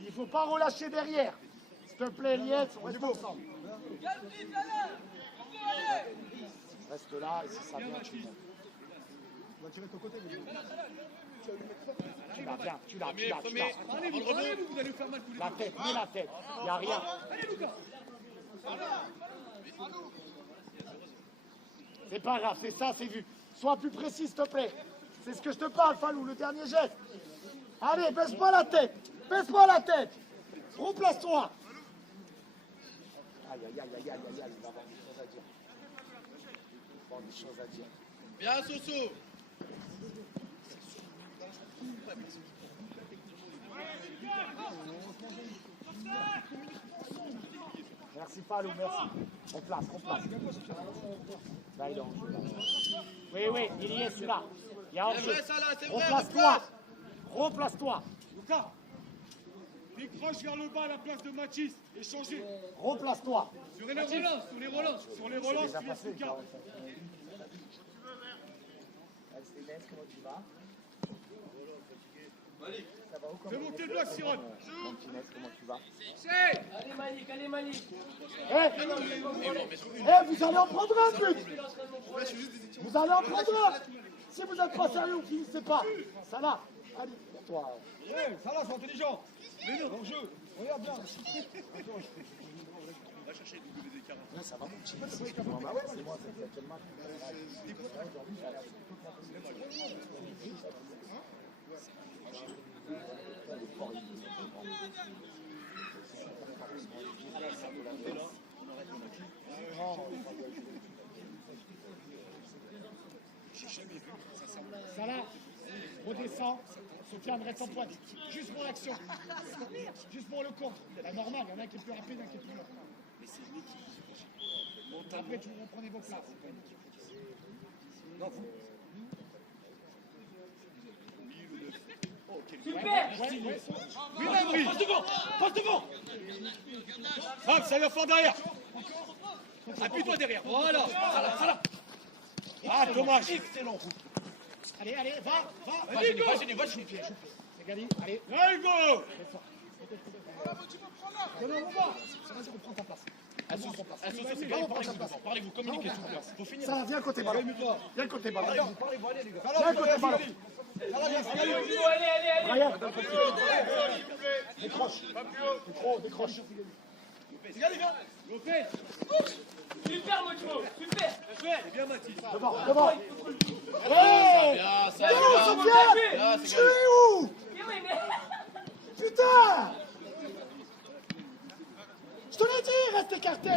Il ne faut pas relâcher derrière. S'il te plaît, Liette, on reste ensemble. Reste là, et si ça vient, tu montes. On va tirer de ton côté, mais... Tu l'as bien, tu l'as, tu Premier, l'as, tu premier. l'as. Allez, vous, vous allez faire mal tous les La tête, mets la tête. Il n'y a rien. Allez, Lucas. C'est pas grave, c'est ça, c'est vu. Sois plus précis, s'il te plaît. C'est ce que je te parle, Falou, le dernier geste. Allez, baisse pas la tête. Baisse pas la tête. Replace-toi. Aïe, aïe, aïe, aïe, aïe, aïe, aïe, il va avoir des choses à dire. Il va avoir des choses à dire. Bien, Soso. Merci, Falou, merci. Replace, replace. Là, il est en jeu, là. Oui, oui, il y est, celui-là. Il y a en C'est jeu. vrai, ça là, c'est vrai. Replace-toi. Replace-toi. Lucas, décroche vers le bas à la place de Mathis. Échangez. Replace-toi. Sur les relances, sur les relances. Sur les relances, tu laisses Lucas. Comment tu vas? Ça va où? Fais monter le bloc, Siron. Martinez, comment tu vas? Allez Malik, allez Malik. Vous allez en prendre un but. Vous allez en prendre un. Si vous n'êtes pas sérieux, vous ne finissez pas. Ça là. Allez, toi. Ouais, ça là, c'est intelligent. Mais non, dans le jeu. Regarde bien. Là, ça va, mon petit. Bah ouais, c'est moi, c'est tellement. Ça là, redescend, soutien reste en pointe. Juste pour l'action. Juste pour le contre. La normale, il y en a un qui est plus rapide, un qui est plus lent. Mais c'est une équipe. Après, vous reprenez vos places. C'est pas une équipe. Non, vous. Super. Oui, Landry. Passe devant. Passe devant. Ah, ça va fort derrière. Appuie-toi derrière. Voilà. Ça là. Ah, dommage. Excellent. Allez, allez, va. Vas-y, go. C'est Gali, allez. Allez, go. Non, on va. Vas-y, reprends ta place. Parlez-vous, communiquez s'il vous plaît. Faut finir. Ça, viens côté ballon. Viens côté ballon. Allez, les gars. Ça là, Viens côté ballon. Allez, allez. Ryan, décroche. Décroche. Lopez. Super Mojo, super. Bien, Mathis. Devant. Hey! Bien, ça T'es où, bien. Sofiane? Bien, Tu c'est es où? Mais Putain! Je te l'ai dit, reste écarté!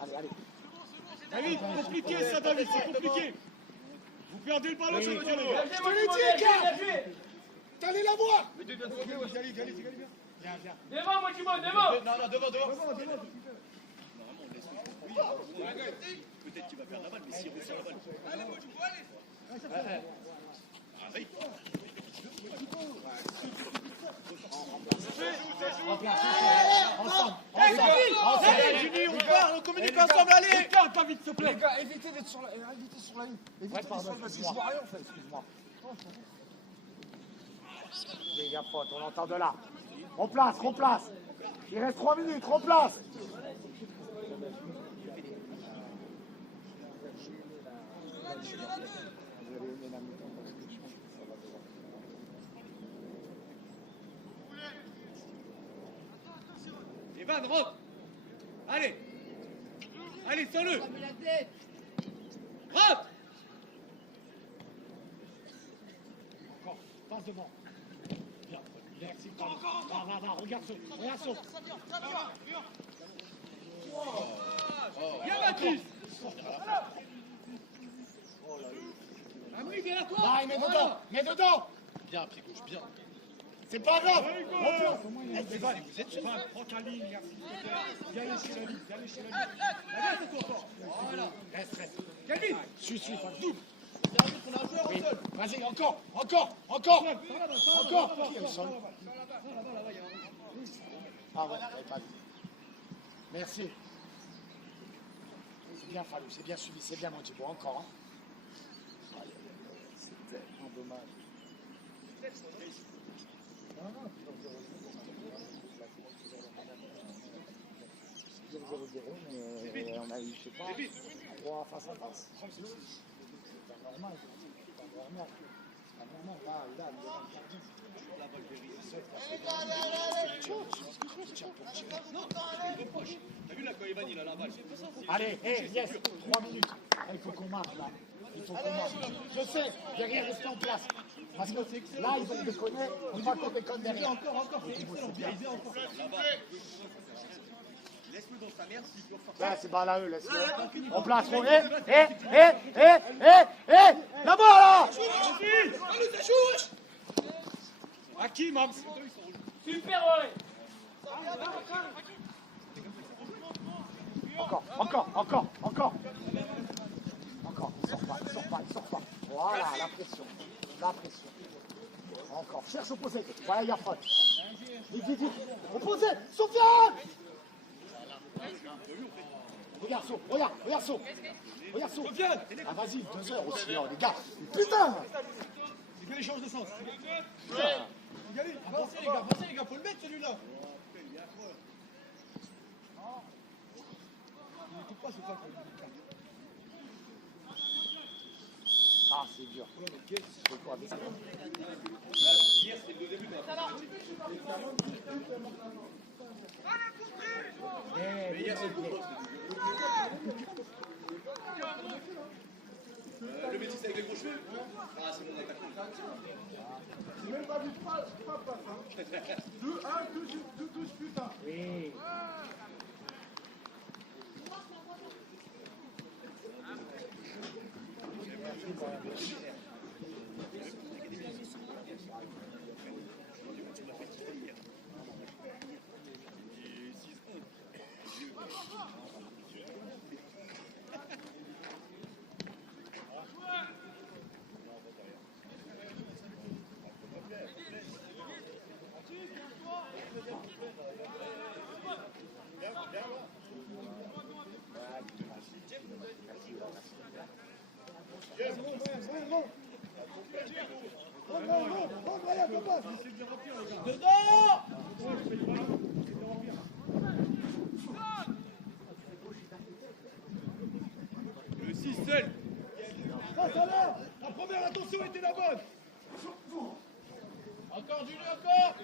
Allez. David, compliqué ça, David, c'est compliqué. Vous perdez le ballon, ça veut dire les gars. Je te l'ai dit, Gab! T'allais la voir! Devant Mojo, devant. Non, devant. Peut-être qu'il va perdre la balle, mais s'il reçoit la balle. Allez, moi, tu peux aller. Arrête. Ensemble! Allez, Juni, on parle, on communique ensemble, allez. Garde pas vite, s'il te plaît. Les gars, évitez d'être sur la ligne. Évitez d'être sur le parce qu'ils voient rien, en fait. Excuse-moi. Les gars, faute, on entend de là. Replace. Il reste 3 minutes, replace. Evan, rentre. Allez. Allez, sors-le. Rentre. Encore, passe devant. Bien, merci. Va, regarde ça. Viens, Mathis. Là, il met dedans. Bien, pied gauche, bien. C'est pas grave. Replace. Vous êtes sûr. Prends ta ligne, merci. Viens aller chez la ligne. Voilà. Reste. Calvin. Suis, pas de double. On a un joueur au sol. Vas-y, encore. Bravo, t'avais pas dit. Merci. C'est bien Fallou, c'est bien suivi, c'est bien Montibo, encore. Hein. C'est tellement dommage. Non, non, 0-0, mais on a eu, je sais pas, 3 face à face. C'est pas normal. C'est pas normal. C'est pas normal. Là, il est dans le gardien. T'as vu là quand Evan il a la balle? Allez, yes, 3 minutes. Il faut qu'on marque là. Il faut qu'on marque. Je sais, derrière, restez en place. Parce que là, ils vont déconner. On va qu'on déconne derrière. Encore, c'est excellent. Bien, encore. Laisse-le dans sa merde s'il peut refaire. Là, c'est balle à eux, laisse-le. On place, on là-bas, là. À qui, Mams? Super, ouais. Encore. Il sort pas. Voilà, la pression. Encore, cherche opposé. Voilà, il y a faute. Vite. Opposé, Sofiane. Regarde Saut. Ah, vas-y, 2 heures aussi, hein, les gars. Putain. C'est que les changes de sens. Putain. Avancez les gars, faut le mettre celui-là. Ah, c'est dur. C'est quoi, des Le métis avec les gros cheveux. Ah, c'est mon attaquant. J'ai même pas vu pas passe. 2-1, 2 touches, putain. Oui. Le 6 seul. Face à là, la première attention était la bonne. Encore du jeu, encore.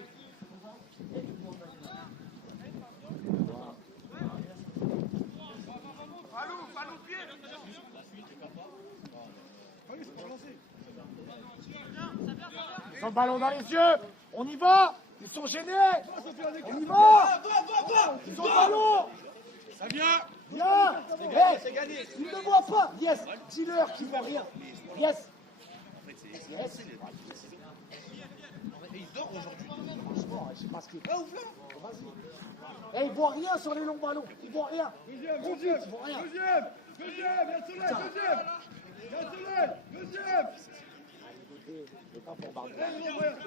Ils ont le ballon dans les yeux. On y va. Ils sont gênés. On y va. Ils ont le ballon. Ça vient. Viens. Hey, ils ne voient pas. Yes. Dis-leur qu'ils ne voient rien. Yes. Il dort aujourd'hui. Franchement, je sais pas ce qu'il fait. Vas-y. Et ils voient rien sur les longs ballons. Ils voient rien. Deuxième, Profite, deuxième, ils voient rien. deuxième, il y a le soleil, deuxième. C'est pas pour Bardet. Derrière.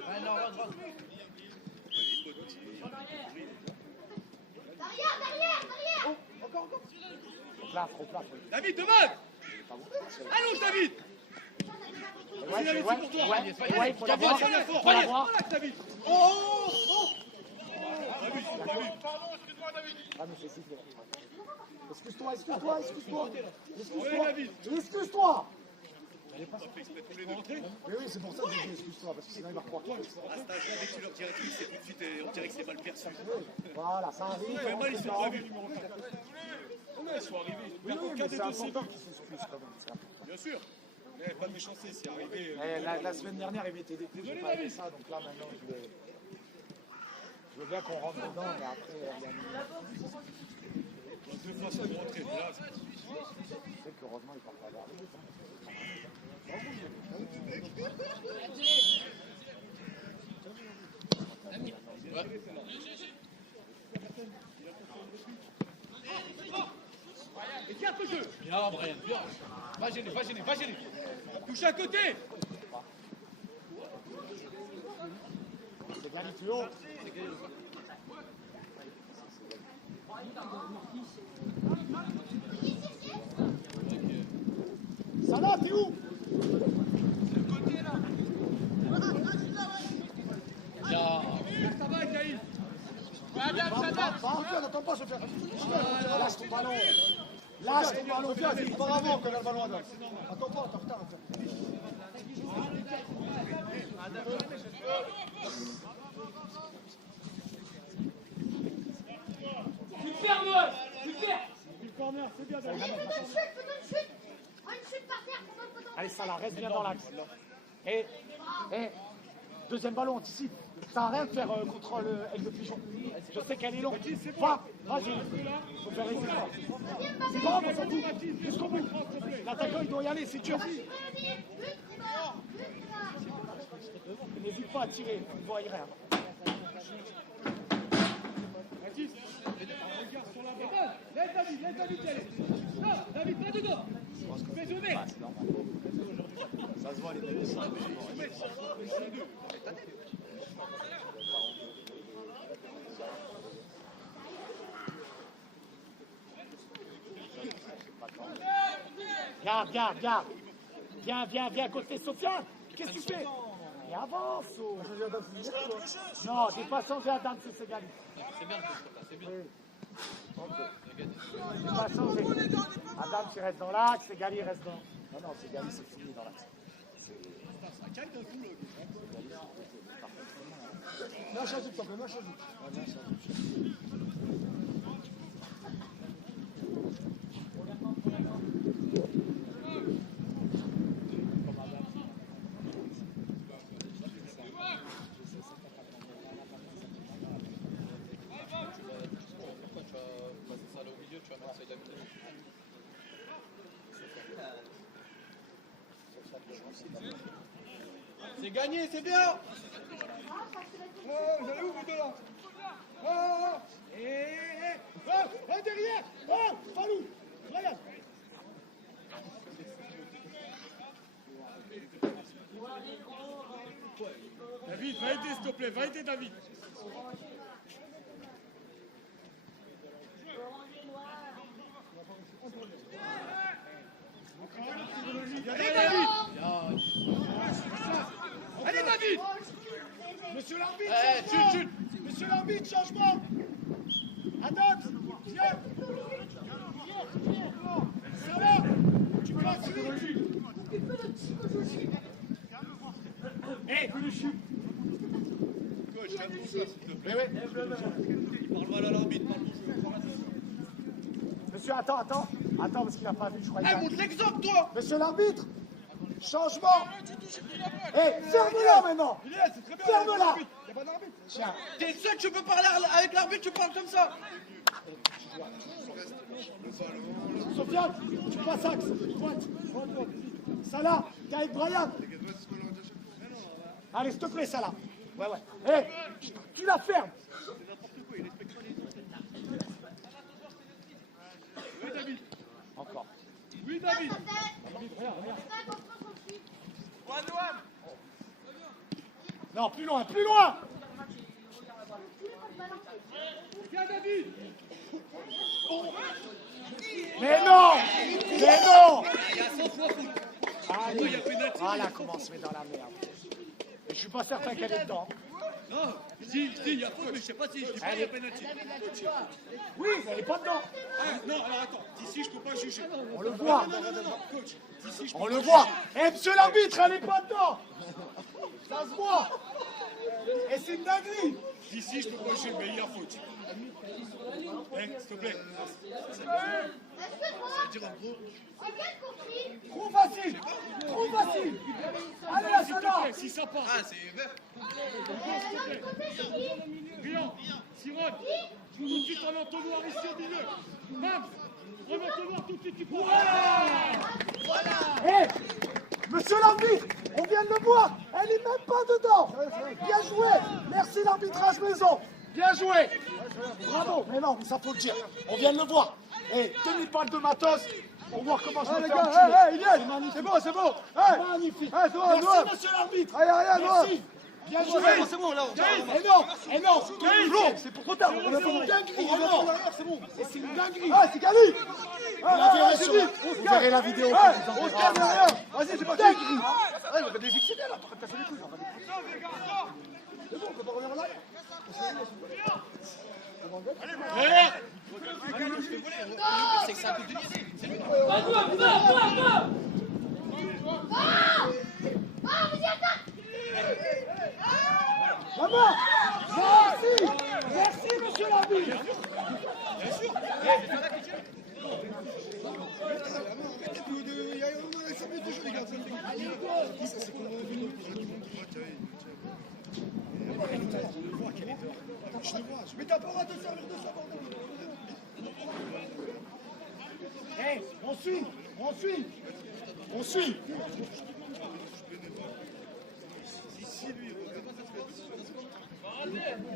Trop plat. David, demande. Allonge, David. Ouais, il faut la voir. Faut la voir. David. Ah, mais c'est sifflé. Excuse-toi. Excuse-toi. Mais oui, c'est pour ça que je dis excuse-toi, parce que sinon il va croire. À cet âge-là, dès que tu leur dirais tout, c'est tout de suite, on dirait que c'est mal perçu. Voilà, ça arrive. Fait mal, ils sont pas vus. Ils sont arrivés. Oui, mais c'est important qu'ils s'excusent quand même. Bien sûr. Mais pas de méchanceté, c'est arrivé. La semaine dernière, il m'était dégoûté, j'ai pas aimé ça, donc là maintenant je veux bien qu'on rentre dedans, mais après il y a Deux fois sans rentrer. Là, c'est qu'heureusement il parle pas vers les autres. et qui a peu de jeu. Bien, Brian, bien. Va gêner. Touche à côté. C'est bien, tu haut. Salah, t'es où? Ça va, Caïs. N'attends pas, Sofiane. Lâche ton ballon. Lâche ton ballon. Sofiane, c'est auparavant qu'on a le ballon à droite. Attends pas, t'es en retard. Super, Noël. Super. Corner, c'est bien. Faisons une chute. Oh, une chute par terre pour le poteau. Allez, Salah, reste bien dans l'axe. Et, deuxième ballon, anticipe. Ça sert à rien de faire contrôle avec le pigeon. Je sais qu'elle est longue. Va, vas-y. Faut faire les efforts. C'est pas grave, on s'en fout. Jusqu'au bout. L'attaquant, il doit y aller, c'est dur. N'hésite pas à tirer, il voit rien. Baptiste, regarde sur la barre. Laisse David y aller. Non, David, pas dedans. Fais zoomer. Ça se voit, les mecs. Garde. Viens, côté Sofiane. Qu'est-ce que tu fais? Et avance. Oh. Non, j'ai pas changé Adam, c'est Gali. C'est bien le coup, là, c'est bien. J'ai pas changé. Adam, tu restes dans l'axe, et Gali reste dans... Non, c'est Gali, c'est fini dans l'axe. Lâche un zut, s'il te plaît, lâche un zut. C'est gagné, c'est bien. Oh, vous allez où, vous deux, là? Derrière. Oh, Falou. Regarde. David, va aider, s'il te plaît. Va aider, David. Allez, David. Allez, David. Monsieur l'arbitre, Chut. Monsieur l'arbitre, changement. Adam, viens. Salah, tu passes lui. Hé, le chute. Coach, calme-toi, s'il te plaît. Il parle mal à l'arbitre, parle bonjour. Monsieur, attends, parce qu'il n'a pas vu, je crois. Eh, montre l'exemple, toi. Monsieur l'arbitre, changement. Hé, ferme-la maintenant. Il est, c'est très bien. Ferme-la. Il n'y a pas d'arbitre. Tiens, T'es seul, tu peux parler avec l'arbitre, tu parles comme ça. Sofiane, tu passes axe. Droite. Salah, t'es avec Brian. Allez, s'il te plaît, Salah. Ouais. Hé, tu la fermes. Oui, David. Encore. Oui, David. Non, plus loin. Viens, David. Mais non. Il y a 100 fois foot. Voilà comment on se met dans la merde. Et je suis pas certain qu'elle est dedans. Non, si, il y a faute, mais je sais pas si je dis pas qu'il y a penalty. Oui, mais elle est pas dedans. Non, alors attends, d'ici je peux pas juger. On le voit. Non, coach, d'ici je peux On pas le juger. voit. Eh, monsieur l'arbitre, elle est pas dedans. Ça se voit. Et c'est une dinguerie. D'ici je peux pas juger, mais il y a faute. S'il te plaît. Trop facile. Allez, là, S'il te Salah. plaît, si ça part. Ah, c'est vert. Briand, Siron, tout de suite en entonnoir ici au milieu. Mams, en entonnoir tout de suite, tu peux. Eh, monsieur l'arbitre, on vient de le voir. Elle est même pas dedans. Bien joué. Merci l'arbitrage maison. Bien joué. Bravo. Mais non, ça faut le dire. On vient de le voir. Eh, demi-balle de matos. On voit comment je Ah, me les fais gars, enculer. il est. C'est beau. Magnifique. Hey, Magnifique. droit. Merci, monsieur l'arbitre. Allez, droit. Merci. Bien joué. C'est bon, là. Et non, c'est pour trop tard. On a fait une dinguerie. C'est bon. Et c'est une dinguerie. Ah, c'est Gali. Vous verrez la vidéo. On se calme, rien. Vas-y, c'est parti. Dinguerie. Ah, il va des fixés là. T'aurais pas fait les couilles. C'est bon, quand on revient en arrière. Vas-y, attaque. Maman, merci, monsieur l'arbitre. Mais t'as pas le droit de servir de ça, bordel. Eh, on suit.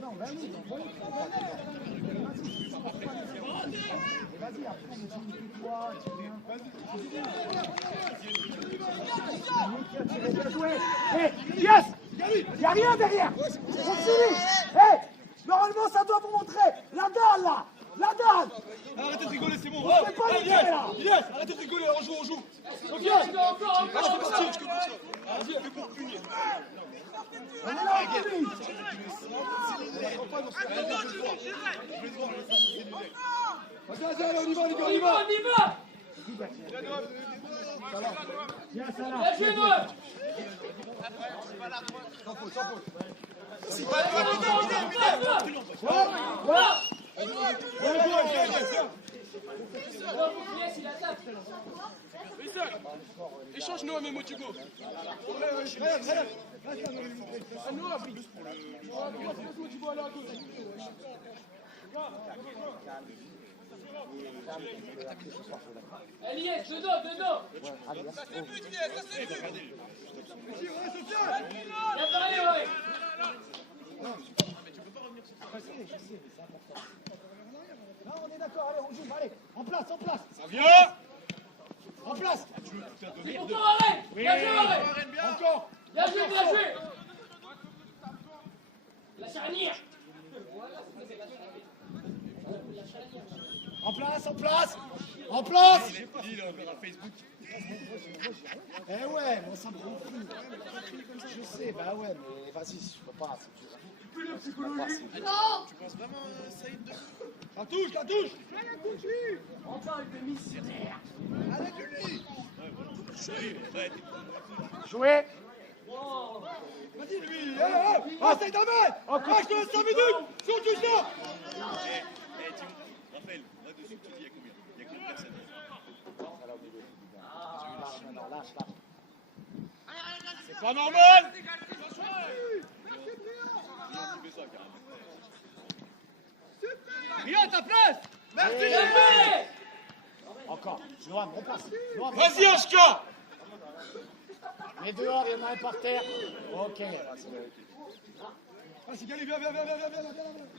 Non, ben oui, vas-y, après, on est sur toi, tu viens. Bien joué. Eh, yes! Il n'y a rien derrière. Continue. Eh, normalement, ça doit vous montrer. La dalle, là. La dalle. Arrêtez de rigoler, c'est bon. On fait pas les gars, là. Yes, arrêtez de rigoler, on joue. Ok. Encore. Je peux partir. Vas-y, fais pour punir. On est là, on finit. Vas-y, allez, on y va, les gars, On y va. Viens, ça là. Lâchez-moi. Échange Noah, Memo, Thiago. Eliès, dedans. La pareil, ouais. Non, on est d'accord, allez, on joue, allez, en place. Ça vient. En place. C'est pour toi, arrête. Bien joué. Encore. Bien joué. La charnière. En place. Il est encore à Facebook. Eh ouais, moi ça me rend fou. Je sais, bah ouais, mais vas-y, je peux pas, c'est dur. Non. Ça touche. Encore une demi-série. Jouer. Vas-y, lui. Ah, c'est ta main. Ah, je te laisse 5 minutes. Surtout ça. Raphaël, là-dessus, tu dis, il y a combien? Il y a combien de personnes? Lâche. C'est pas normal. Viens à ta place. Bien joué. Encore. Johan, repasse. Vas-y, Ashka. Mais dehors, il y en a un par terre. Ok. Vas-y, Gali, viens.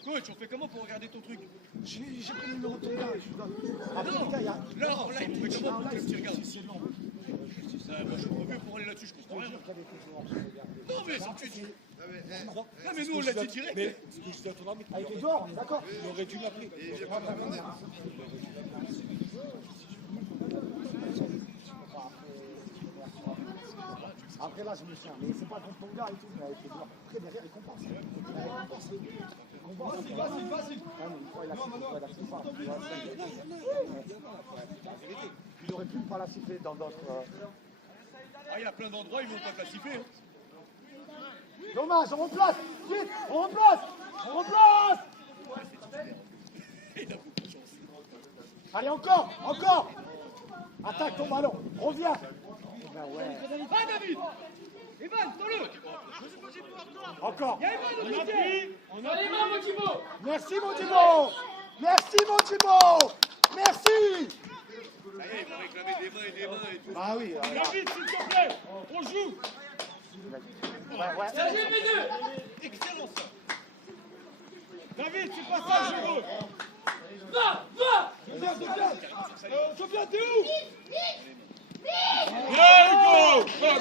Coach, on fait comment pour regarder ton truc? J'ai pris le numéro de ton gars, je lui donne. Après, putain, il y a... Là, on fait comment pour que tu regardes? C'est long. Moi, je suis trop vieux pour aller là-dessus, je comprends rien. Non, mais c'est que tu... Ah, mais nous, on l'a dit direct. Mais ce que je dis à ton ami, Ah, il est dehors, on est d'accord. il aurait dû l'appeler. Après là, je me sens, mais c'est pas contre ton gars et tout, mais avec les joueurs. Après, derrière, il compense. Vas-y. Ah, mais une fois, il a sifflé pas. Il aurait pu pas la siffler dans d'autres... Ah, il y a plein d'endroits, ils vont pas te la siffler. Hein. Dommage, on replace. Vite, on replace. Il a beaucoup de chance. Allez, encore. Attaque ton ballon, reviens. Ben ouais. Ah, David. Evan, tends-le. Encore. Il y a Evan au côté. Dans les mains, Motivo. Merci, Motivo. Merci. Ça y est, ils vont réclamer des mains et tout. Ah oui. David, s'il te plaît. On joue. Ouais. Bien joué, mes deux. Excellent, ça. David, c'est pas ça, je veux. Va. Sofiane, t'es où? Bien, Hugo. C'est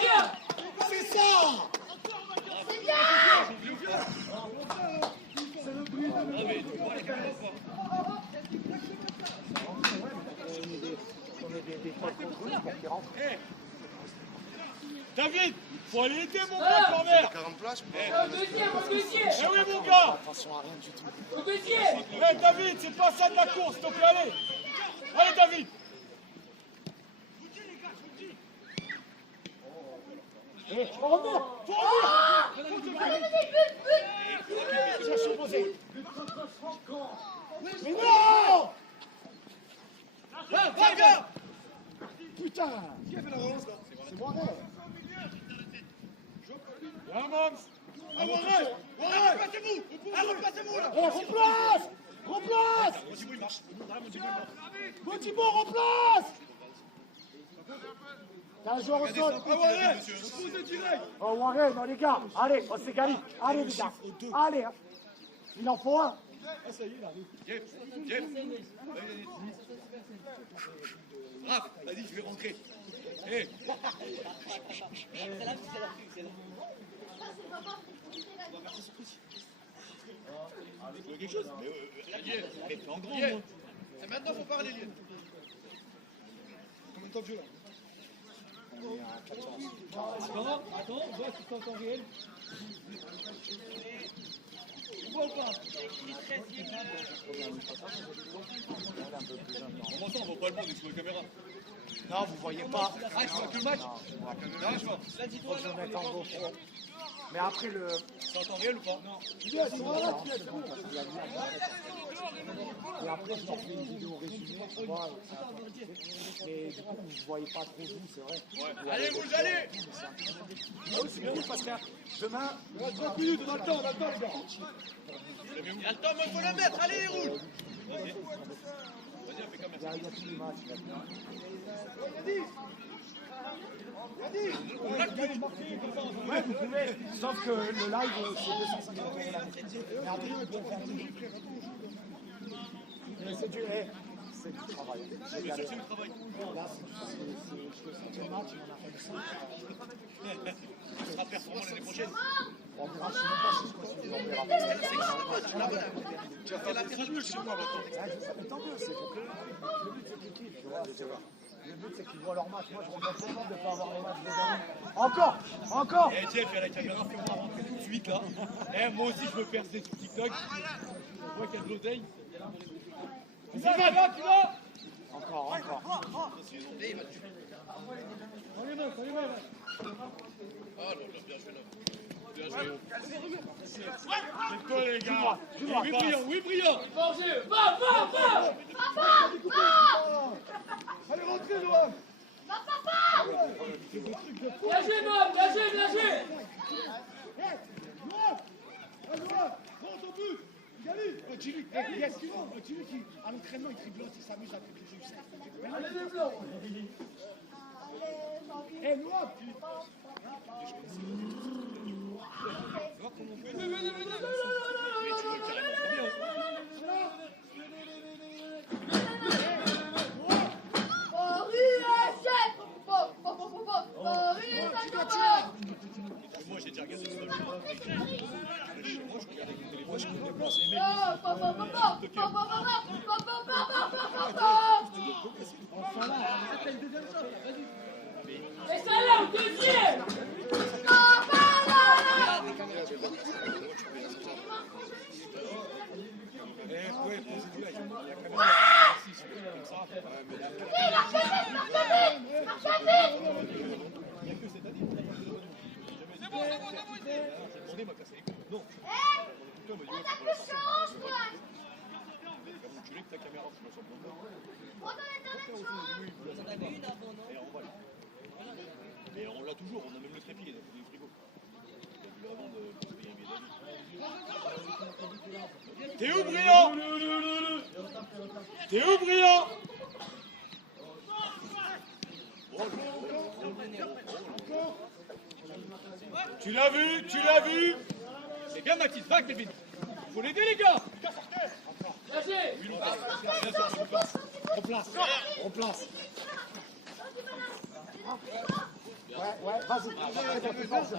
bien. C'est ça. David, faut aller aider mon gars, corner. 40 places. Au deuxième, au deuxième. Eh oui, mon gars. Attention à rien du tout. Au deuxième. Eh David, c'est pas ça de la course, s'il te plaît, allez. Allez, David. Faut revenir. Faut revenir. Allez, but. Situation posée. Mais non. Putain. Qui a fait la relance là? C'est moi, ouais. Viens, Mams. Ah, Warren! Warren, repassez-vous! Ah, repassez-vous là! Eh, replace. Replace. Motibo, il marche. Motibo, replace. T'as un joueur au sol. Ah, Warren! Posez direct! Oh, Warren, non, les gars. Allez, on s'égalise. Allez, les gars. Allez. Hein. Il en faut un. Ah, ça y est, il arrive. Jeff, Raph, vas-y, je vais rentrer. Eh, tu veux quelque chose? Jeff, fais en grand, moi. C'est maintenant faut parler, Lien. Combien de temps de jeu là? Attends, on voit si c'est encore réel. On voit ou pas? Comment ça, on voit pas le monde, il se voit la caméra. Non, vous voyez pas. Ah, je vois que le match. Ah, je vois. Faut que je mette en gros. Mais après le. C'est en temps réel ou pas? Non. Et après, je leur fais une vidéo résumée, tu vois. Et du coup, vous ne voyez pas trop vous, c'est vrai. Ouais. Allez, vous allez! C'est cool parce que demain, Il reste 30 minutes, on a le temps, les gars. Il y a le temps, mais il faut le mettre, allez, roule! Vas-y, on fait comme ça. il y a tous les matchs. Ouais, vous pouvez. Sauf que le live, c'est 250 € l'année. Mais après, vous pouvez faire du. Mais c'est du travail. C'est du travail. Là, c'est le 5e match, on a fait 5. Tu seras performant l'année prochaine. On verra, je ne sais même pas si je continue. On verra. Tu vas faire la terre chez moi maintenant. Mais tant mieux, c'est que le but c'est qu'ils kiffent, tu vois. Le but c'est qu'ils voient leur match. Moi je regrette tellement de ne pas avoir les matchs des amis. Encore. Eh Jeff, il y a la caméra, fais-moi rentrer tout de suite là. Eh, moi aussi je veux percer sur TikTok. On voit qu'il y a de l'oseille. Tu vas. Encore. C'est toi, les gars. Oui, brillant. Danger. Va. Allez, rentrez, Noam! Bien joué, Noam. Bien joué. Allez, Noam! Rentre au but! Gali! Jimmy, Jimmy qui à l'entraînement il triblote, il s'amuse à faire Allez, les blancs! Eh Noam, Moi j'ai déjà regardé ça. Moi je regarde avec mon téléphone, je connais pas Et ça là, au deuxième. demandé, m'a cassé les couilles. Non. On a plus de chance, quoi. Tu l'es que ta caméra, je me sens bon. On a internet chance. Et on l'a toujours, on a même le trépied, le frigo. Il a vu avant de payer mes amis. T'es où, Brillant? T'es où, Brillant? Tu l'as vu? C'est bien Mathis, va Kevin. Faut l'aider les gars. Lâchez. replace. Ouais, vas-y.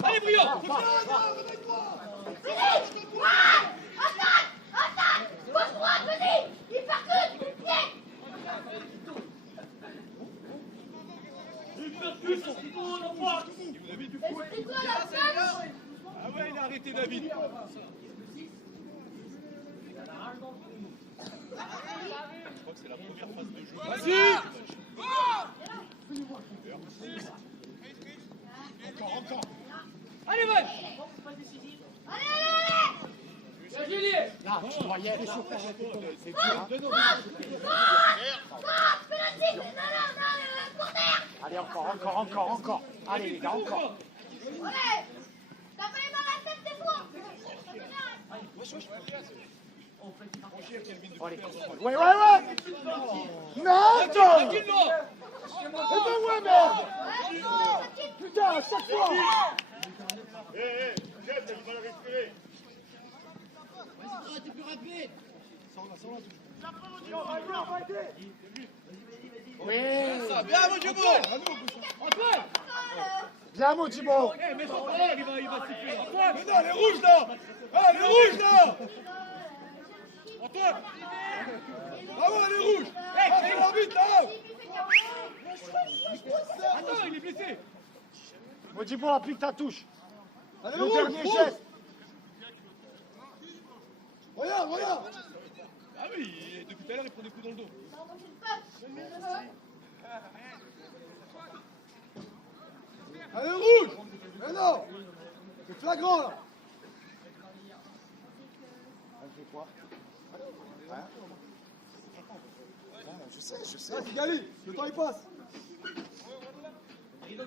Allez Brillant. Attaque! Gauche droite, vas-y! Il percute! Tiens! Esprit-toi la femme. Ah ouais, il a arrêté David. Je crois que c'est la première phase de jeu. Vas-y. Encore. Allez, Van. Allez. Bien, Julie. Là, tu voyais. C'est dur, hein. Allez, encore. Allez, les gars, encore. Ouais. T'as pas les mains à la tête des fois. Ouais. Merde. Tranquille-moi. Eh ben ouais, merde. Putain, à chaque fois. Jeff, il va le respirer. Oui. Bien, mon Dieu, Antoine. Bien, Modibo. Mais son frère, il va siffler. Antoine, Mais non, les rouges là. Ah, les rouges là. Antoine. Bravo, les rouges. Ah, c'est l'arbitre là. Attends, il est blessé. Modibo, applique ta touche. Allez, Le rouge, dernier rouge. geste. Regarde. Ah oui, depuis tout à l'heure, il prend des coups dans le dos. Allez, rouge. Mais non. C'est flagrant là. Je sais. Là, Kigali, le temps il passe. C'est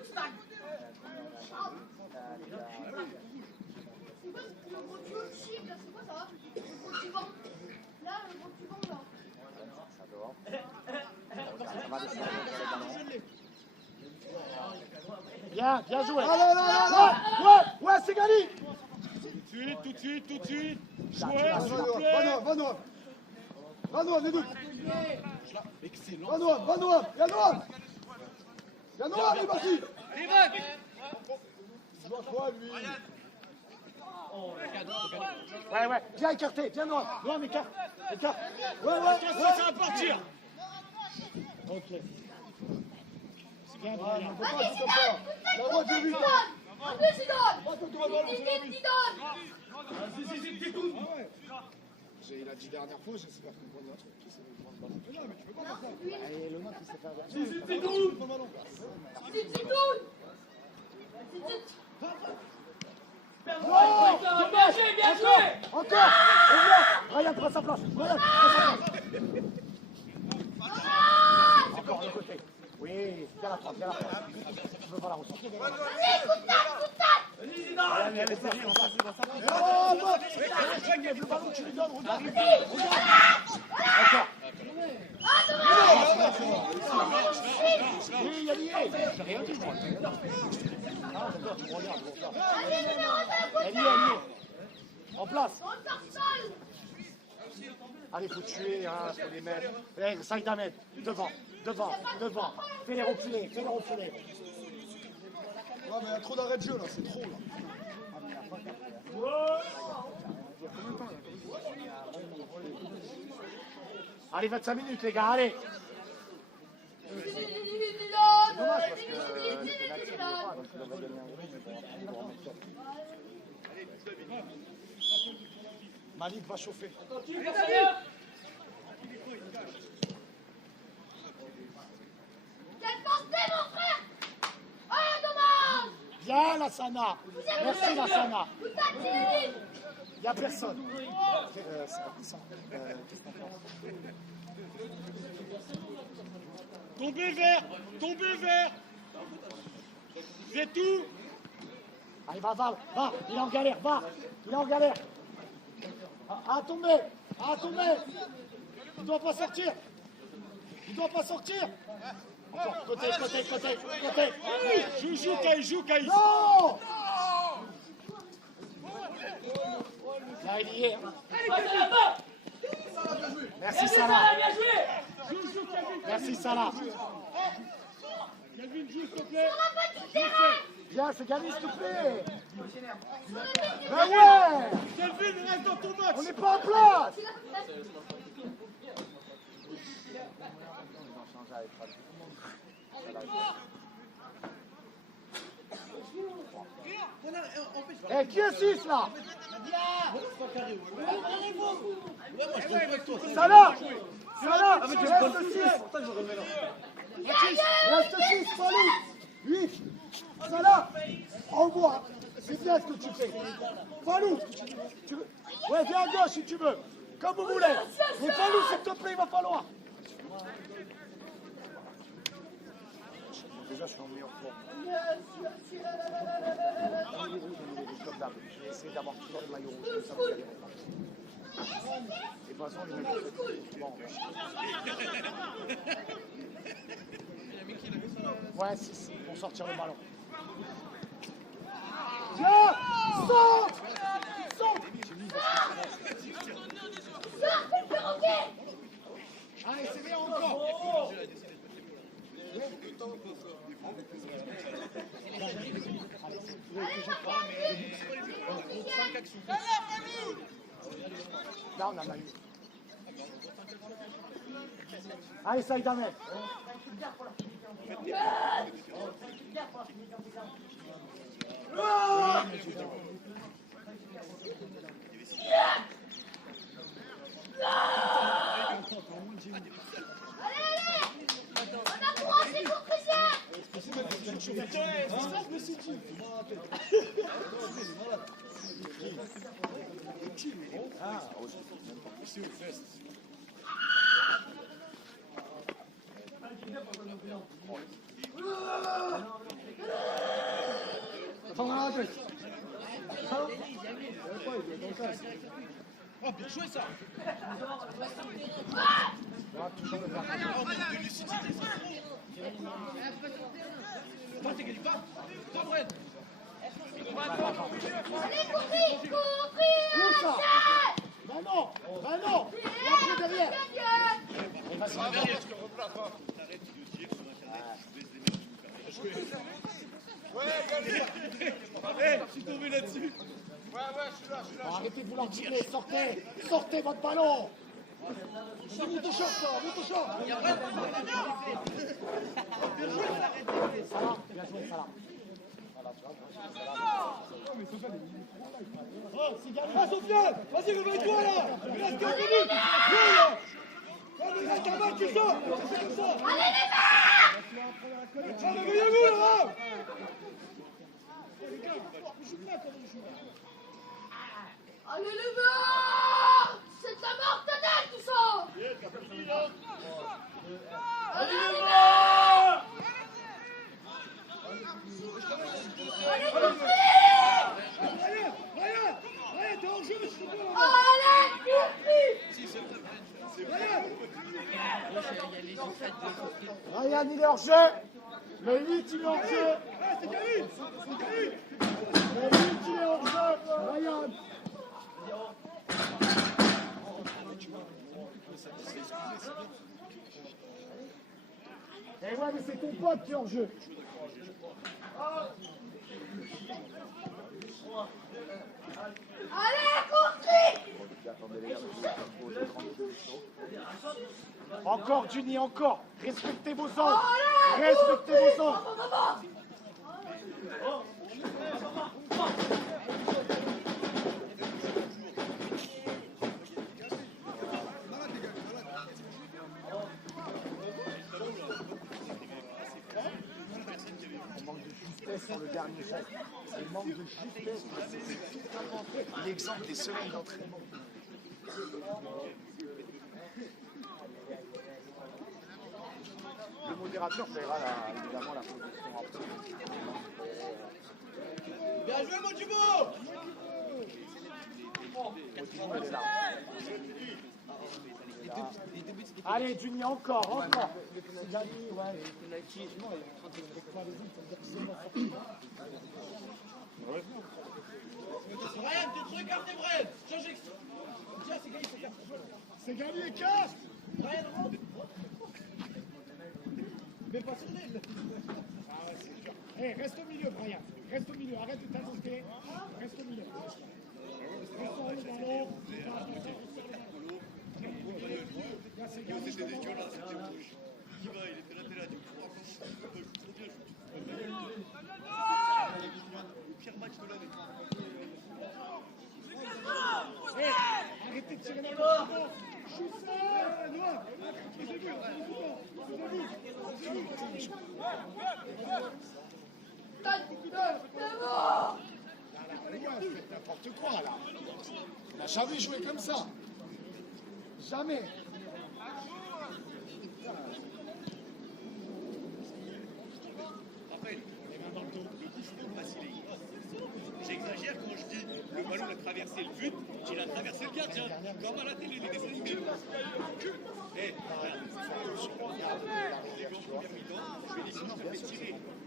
quoi le gros tuyau de chic là? C'est quoi ça? Le gros tubant. Là, le gros tubant là. Bien joué. Là. Ouais, c'est Gali. Tout de suite. Va Noam, les deux. Excellent. Va Noam. Il y a Noam, il est parti. Allez, Van. Il voit quoi, lui? Ouais. Bien écarté. Bien Noam. Noam, écarte. Ouais. Ça va partir. Ok. Ah, on peut pas tout faire. La voix de vite. En plus, il donne. Pas que tu vas balancer la Il vie. donne. Il a dit dernière fois, j'espère qu'on prend notre truc. Mais non, mais tu peux pas faire ça. Et le mec qui s'est fait avoir. C'est Bien joué. Encore. Ryan, prends sa place. Encore le côté. Oui, viens la prendre. Je veux pas la ressortir. Allez, coup de tête. Allez, derrière, on passe. Oh, bah. Le ballon, tu lui donnes, regarde. Oui, il y a lié. J'ai rien dit, moi. Ah, d'accord, tu regardes. Allez, numéro 2, Elle y est. En place. on sort seul. Allez, faut tuer, hein, faut les mettre. Eh, Saïd Ahmed, devant. Fais-les reculer. Ouais, mais il y a trop d'arrêts de jeu là, c'est trop là. Allez, 25 minutes, les gars, allez. Il donne. Dommage, parce que Il c'est donne. donc il devrait gagner un gros, mais bon, Malik va chauffer. Continue, personne. Quelle portée, mon frère. Oh, dommage. Bien, Lassana. Merci, Lassana. Vous t'attirez. Il n'y a personne. C'est pas ça. Qu'est-ce que t'en penses? Tombez vert. C'est tout. Allez, va, il est en galère, À tomber. Il doit pas sortir. Encore, côté. Joue, Caïs. Non. Là, il y est. Passe à la fin. Merci, Salah. Bien joué. Merci, Salah. Calvin, joue, s'il te plaît. Viens, c'est gagné, s'il te plaît. Ben ouais. Calvin, reste dans ton match. On n'est pas en place. Eh, qui est 6 là? Salah! Salah! Reste 6! Reste 6, Falou! 8! Salah! Envoie! C'est bien ce que tu fais! Falou! Ouais, viens à gauche si tu veux! Comme vous voulez! Mais Falou, s'il te plaît, il va falloir! Déjà, je suis en meilleure forme. Comme d'hab, je vais essayer d'avoir toujours le maillot rouge, ça va aller. Et de toute façon, je vais bon. Ouais, 6, pour sortir le ballon. Viens! Saute! Saute! Allez, c'est bien encore! Là, on a mal. Allez, Saïd Ahmed. Oh, bien joué ça. Toi, t'es gagné pas. Toi, Brett. Allez, courez, Où ça? Ben non! Ben non! Et après derrière! Derrière, je te replace. Arrête de dire sur Internet. Ouais, je suis tombé là-dessus. Ouais, je suis là. Bon, arrêtez de vouloir tirer, sortez! Sortez votre ballon! C'est monte au short, ça! Monte au short! Salah, bien joué, Salah. Oh, c'est gagné. Ah, Sofiane, vas-y, réveille-toi là. Il reste 15 minutes. Viens là. Il reste un match, tu sors. C'est comme ça. Allez, les gars! Ah, réveillez-vous là. Allez, les gars! C'est de la mort totale, tout ça! Allez, les gars! Allez, courez! Ryan, t'es hors jeu, je suis pas. Allez, courez! Ryan, il est hors jeu! Le 8, il est hors jeu! Ah, c'est Karim. C'est Karim. Le 8, il est hors jeu! Ryan! Eh ouais, mais c'est ton pote qui est hors jeu! Allez, courez! Encore, Juni, encore! Respectez vos ordres! Allez, Respectez vos ordres! On manque de justesse sur le dernier geste. Il manque de justesse. C'est l'exemple des semaines d'entraînement. Le modérateur paiera évidemment la position après. Bien joué, Mojibo. Mojibo, il est là. Allez, Juni, encore, encore. Jani, ouais. Non, il est en train de faire les autres pour dire que c'est bon. Ryan, t'es trop écarté, Brett. Change extra. Tiens, c'est gagné, c'est gagné. C'est gagné, casse. Ryan, rentre. Mais pas sur l'aile. Ah ouais, c'est dur. Eh, reste au milieu, Brian. Reste au milieu. Arrête de t'ajuster. Reste au milieu. Reste sur le ballon. Là, c'est gagné. C'était dégueulasse, c'était rouge. Qui va, il était là, t'es là, tu crois. Trop bien, je le pire match de l'année. Faites n'importe quoi là. On n'a jamais joué comme ça. Jamais. Après, le coup franc de Vassilé. J'exagère quand je dis le ballon a traversé le but, il a traversé le gardien. Comme à la télé, les dessins animés.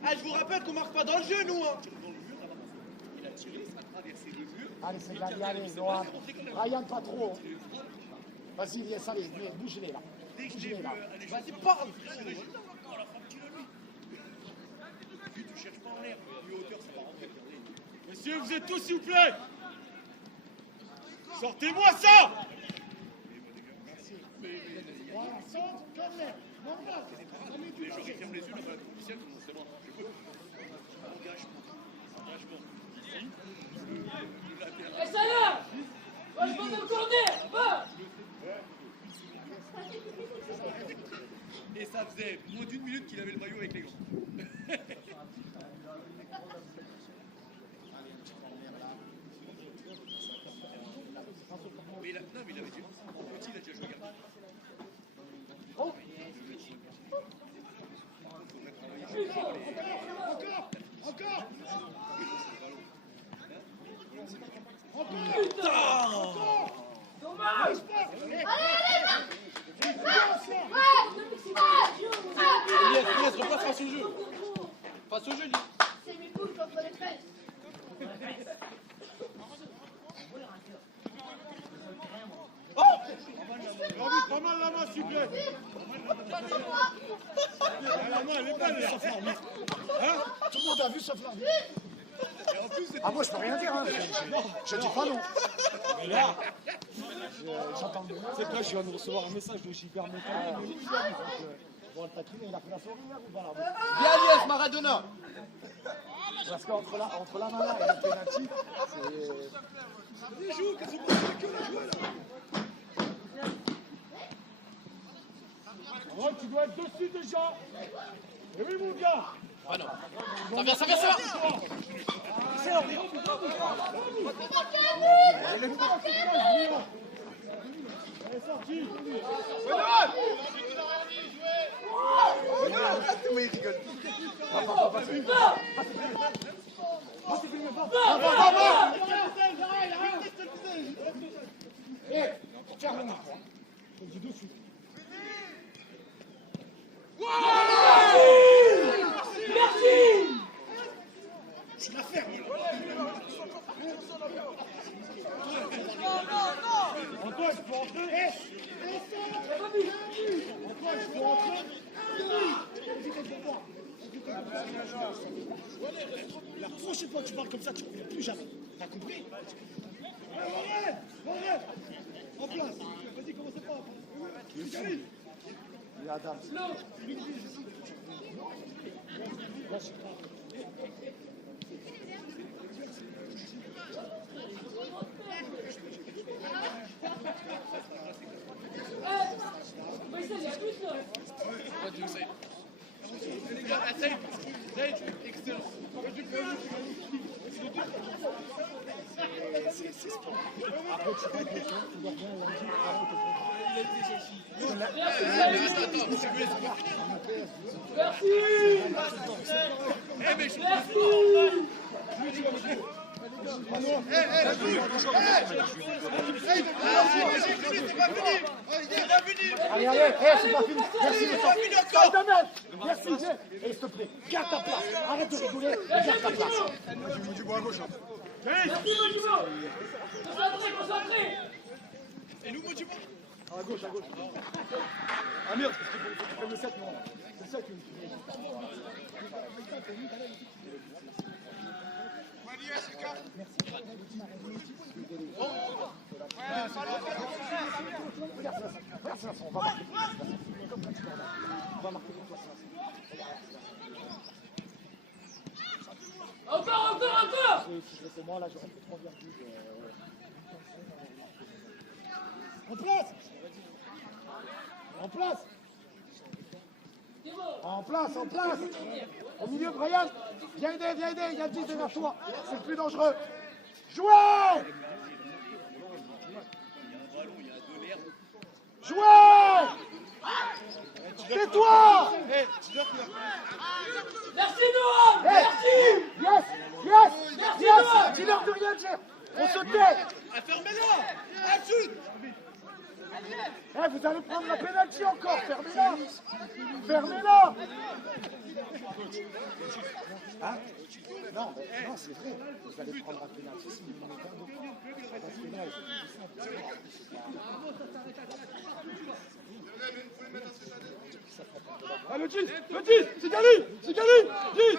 Ah, je vous rappelle qu'on marque pas dans le jeu, nous. Hein. Il a tiré, ça a traversé le mur. Allez, c'est gagné, allez, Noah. Ryan, pas trop. Vas-y, laisse aller, bouge-les là. Dès que j'ai vu, Vas-y, parle. oh la femme tire lui. Puis tu cherches pas en l'air, plus hauteur, ça va rentrer. Messieurs, vous êtes tous, s'il vous plaît. Sortez-moi ça. Voilà, centre, corner. Normal. Les gens qui ferment les yeux dans la officielle, c'est bon, je peux. Engagement. Eh, Salah! Moi, je pense au corner! Va! Et ça faisait moins d'une minute qu'il avait le maillot avec les gants. Mais il avait dit, petit, il a déjà joué gardien. Dommage! Elias, repasse face au jeu. Face au jeu, lui. C'est mes poules contre les fesses. Pas mal la main, s'il vous plaît. La main, elle est belle, là. Hein? Tout le monde a vu sauf l'arbitre. Ah, moi, je peux rien dire. Hein. Je dis pas non. J'entends bien. C'est que là, je viens de recevoir un message de Gilbert Métal. Bon, le taquiner, il a fait la souris hier ou pas là? Bien, Elias, Maradona. Parce qu'entre la nana et le penalty, Ouais, tu dois être dessus déjà. Et oui, mon gars. Ah non. Ça vient. C'est l'arbitre. Elle est sortie. tiens, le marque. Je le dis de suite. Merci! Je la ferme. Antoine, je peux rentrer? Antoine, je peux rentrer? La prochaine fois que tu parles comme ça, tu ne reviens plus jamais. T'as compris? Arrête! En place. Vas-y, commencez pas. Il y a Adam. Mais ça, il y a plus là. C'est sport. Après, tu peux tu dois bien Allez, c'est pas fini. Merci, merci. Et s'il te plaît, garde ta place. Arrête de rigoler et garde ta place. Merci, Mojumo. Concentré. Et nous, Mojumo? À gauche. Ah merde, parce que tu fais le 7, non. C'est ça qui Regarde ça, on va marquer. Comme quand tu vas on va marquer pour toi ça. Encore. Si je laissais moi, là, j'aurais fait 3 virgules. En place. En place, en place. Au milieu, Brian. Viens aider, il y a 10 derrière toi. C'est le plus dangereux. Jouez! Jouez! Tais-toi! Merci Noam! Merci! Yes! Yes! Merci, Yes! Noam! Dis-leur de rien dire. On se tait. Fermez-la. Là-dessus. Eh, vous allez prendre la pénalty encore. Fermez-la. Fermez-la. Hein? Non, non, c'est vrai. Vous allez prendre la pénalty. Ah, le 10, c'est Gali, 10.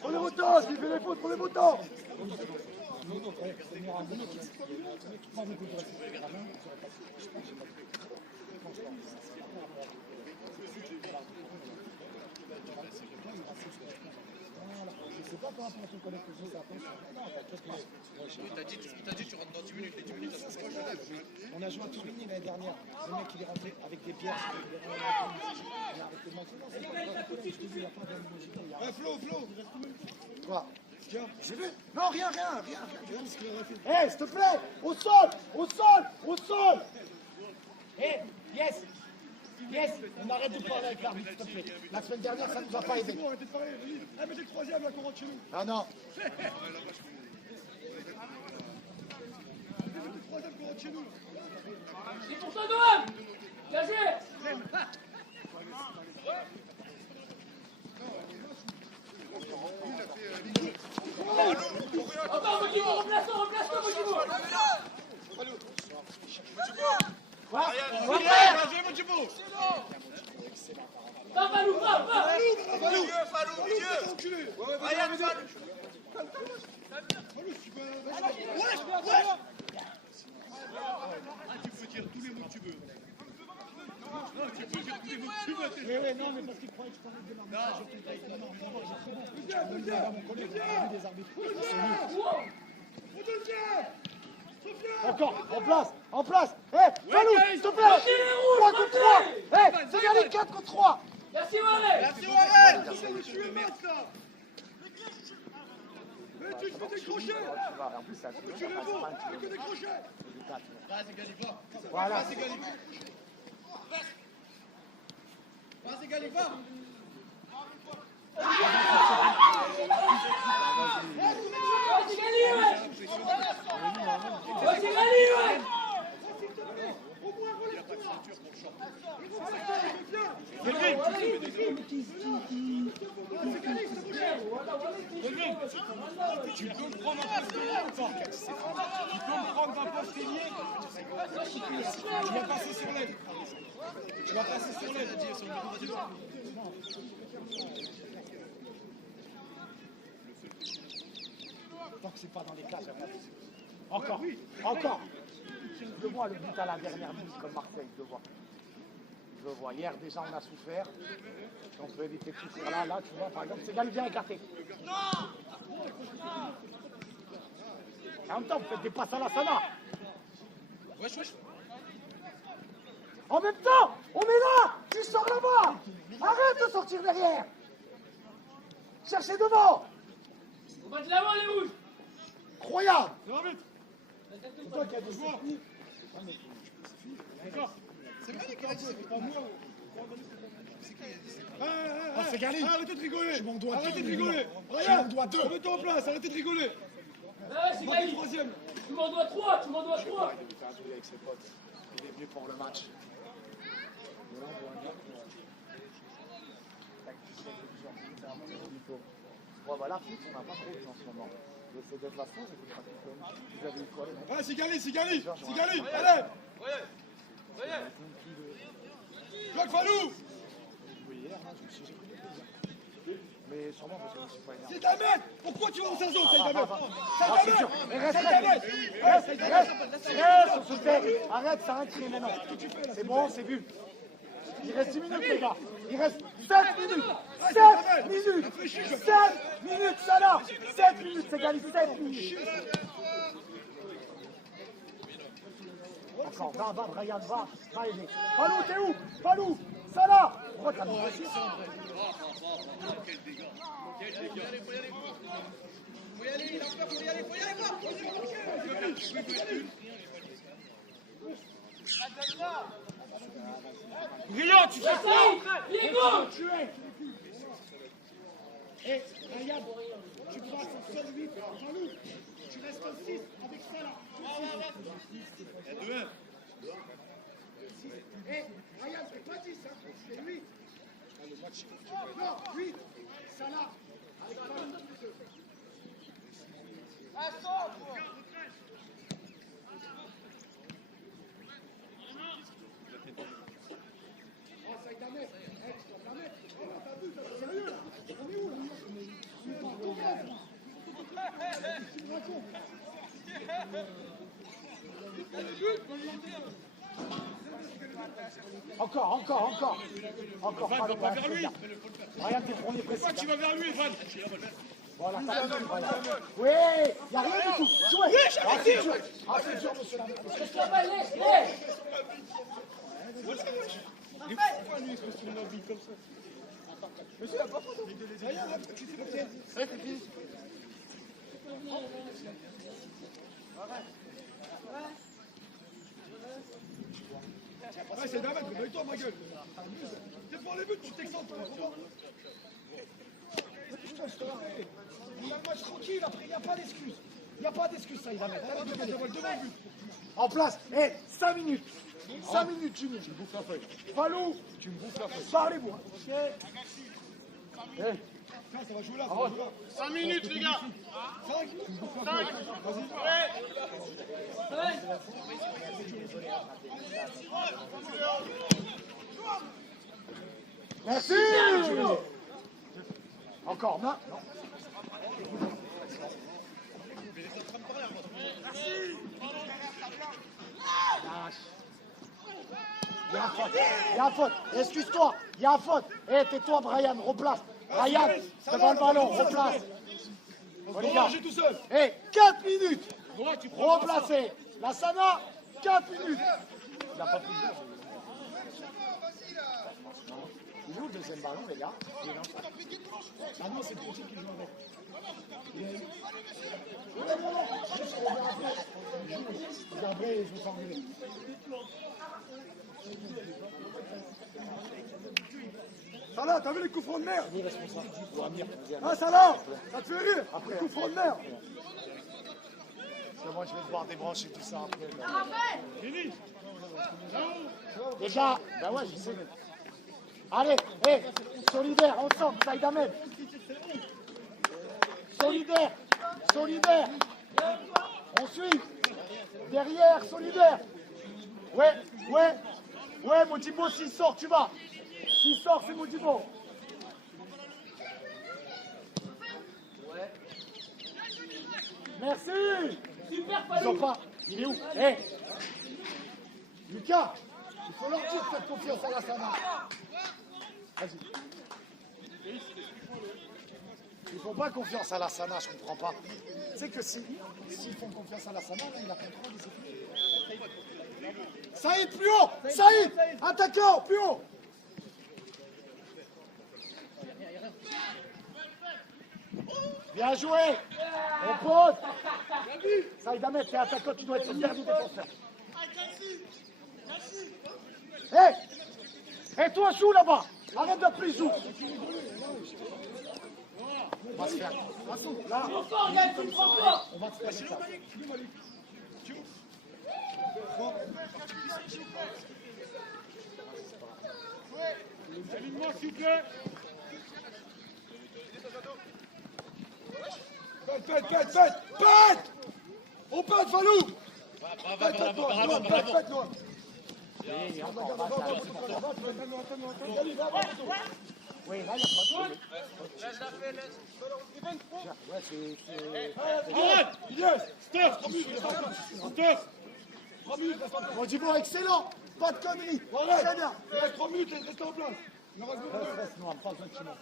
Pour les motos, il fait les fautes pour les motos. Il t'a dit tu rentres dans 10 minutes, les 10 minutes, On a joué à Tourigny l'année dernière. Le mec, il est rentré avec des bières. Flo. Quoi? J'ai vu? Non, rien. Eh, s'il te plaît! Au sol! Eh, yes! On arrête de parler avec l'arbitre, s'il te plaît. La semaine dernière, ça ne nous a pas aidé. Arrêtez de parler, vas-y. Ah, mais c'est le troisième, là, qu'on rentre chez nous. Ah non. C'est le troisième qu'on rentre chez nous. C'est pour toi Noam! Gagé! Encore Mojibo, remplace-toi Mojibo! Vas-y, mon Djibo. Va Falou, va! Tu peux dire tous les mots que tu veux. Non, tu peux dire tous les mots que tu veux. Mais non, mais parce qu'il croyait que je parlais de démarrage. Je dans mon collègue, j'ai vu des arbitres. Encore, en place. Eh, Falou, s'il te plaît. 3 contre 3. Eh, c'est gagné 4 contre 3. Merci Warren! Mais tu te fais décrocher. En plus, ça Tu le vaux, tu fais que décrocher. Vas-y, Gali, va. Voilà. Vas-y, Gali. Vas-y, Gali, va. Vas-y Gali, ouais! Tu peux me prendre un poste lié ou pas? Tu peux me prendre un poste lié? Tu vas passer sur l'aide. Tant que c'est pas dans les cages, encore. Je vois le but à la dernière minute comme Marseille, je le vois. Hier déjà on a souffert. On peut éviter tout ça. Là, tu vois, par exemple, c'est Gali bien écarté. En même temps, vous faites des passes à la Sana. Wesh. En même temps, on est là. Tu sors là-bas. Arrête de sortir derrière. Cherchez devant. On va de l'avant les rouges! Incroyable. C'est toi qui as des joueurs. D'accord. C'est Gali qui a dit, c'est pas moi. C'est Gali. Arrêtez de rigoler. Je m'en dois Arrêtez de deux. rigoler. Je m'en dois 2. Remets-toi en place, arrêtez de rigoler. Ouais, c'est Moi, Gali! troisième. Tu m'en dois 3! Il était à jouer avec ses potes. Il est venu pour le match. Ouais, bah, la foot, on n'a pas trop en ce moment. C'est d'être la France, vous avez eu quoi les mecs? Ouais, c'est Gali. Allez. Jacques Falou. Mais sûrement parce que je ne suis pas énervé. C'est ta mère. Pourquoi tu vas dans sa zone? C'est ta mère. C'est dur. Mais reste, on se tait. Arrête, ça arrête maintenant. C'est bon, c'est vu. Il reste 10 minutes, les gars. Il reste 7 minutes. 7 minutes, Salah. 7 minutes, c'est gagné 7 minutes. Encore, va, Brian, va aider. Palou, t'es où? Palou, Salah. Pourquoi t'as mis Quel dégât. Quel dégât. Faut y aller, il a peur, faut y aller, Brillant, tu fais ça. Tu es. Et Ryan, tu passes en seul 8. Palou, tu restes en 6 avec Salah. Il y a 2-1. Eh, Ryan, c'est pas 10, hein, c'est 8. Non, 8. Salah. Avec Palou. Oh, ça y est, la mettre. Eh, tu dois la mettre. Oh, t'as vu, ça, c'est sérieux, là. On est où, là? Tu parles tout grave, là. Tu me racontes. Encore. Van, va pas vers lui. Regarde tes premiers précis. Pourquoi tu vas vers lui, Van? Voilà, ça va, voilà. Oui, il n'y a rien du tout. Jouez. C'est dur. C'est dur, monsieur Lamar. Laisse la balle, laisse. Pourquoi lui, il se met dans le comme ça? Monsieur, il n'a pas photo. Rien, là, tu sais pas. Ouais, c'est fini. Ouais, c'est David, mais toi ma gueule. C'est pour les buts, tu t'excentres, toi. Putain, je te la fais. Il a le match tranquille, après, il n'y a pas d'excuse. Il n'y a pas d'excuse, ça, il va mettre. En place. 5 minutes. 5 minutes, Jimmy. Tu me bouffes la feuille. Falou. Tu me bouffes la feuille. Parlez-moi. Ok. Ça va jouer là. 5 minutes, les gars. 5. Merci. Encore, non. Il y a un faute. Excuse-toi. Il y a un faute. Tais-toi, Brian. Replace. Brian, devant le ballon. Replace. On va manger tout seul. 4 minutes. Replacé. La Sana, 4 minutes. Il n'a pas pris de but. Il joue le deuxième ballon, les gars. Ah non, c'est le petit qui joue avec. Après, je vais s'engueuler. Salah, t'as vu les coups francs de merde? Ah, Salah, ça te fait rire? Les coups francs de merde. Moi, je vais devoir débrancher tout ça après. Fini. Déjà, ben ouais, je sais. Allez, solidaire, ensemble, Saïd Ahmed. Solidaire. On suit. Derrière, solidaire. Ouais, Modibo, s'il sort, tu vas. S'il sort, c'est Modibo. Merci. Super, Ils ont Palou. pas. Il est où? Lucas, il faut leur dire cette confiance à la Sana. Vas-y. Ils font pas confiance à la Sana, je comprends pas. Tu sais que s'ils font confiance à la Sana, il a contrôle des équipes. Saïd, plus haut. Saïd, attaquant, plus haut. Bien joué. On pose. Saïd Ahmed, t'es attaquant, tu dois être le dernier défenseur. Et toi, joue là-bas. Arrête d'appeler joue. On va se faire. Là, Trop fort, Yann, tu prends fort. on va se faire ça. Aligne-moi, s'il vous plaît. Pète. On pète, Falou. Pète, toi. Oui, là, il n'y a pas de... Yes. Steph. 3 minutes, reste en place. Modibo, excellent. Pas de conneries. Voilà. Très bien. Il reste 3 minutes, reste en place. Il en reste 2. Reste, non, pas besoin de Simon.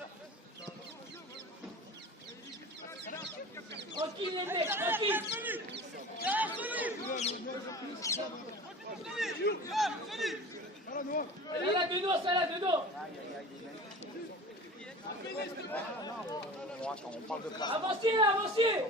Tranquille, les mecs, tranquille. Salah, de dos, Salah, de dos. Bon, attends, on parle de classe. Avancez, là, avancez.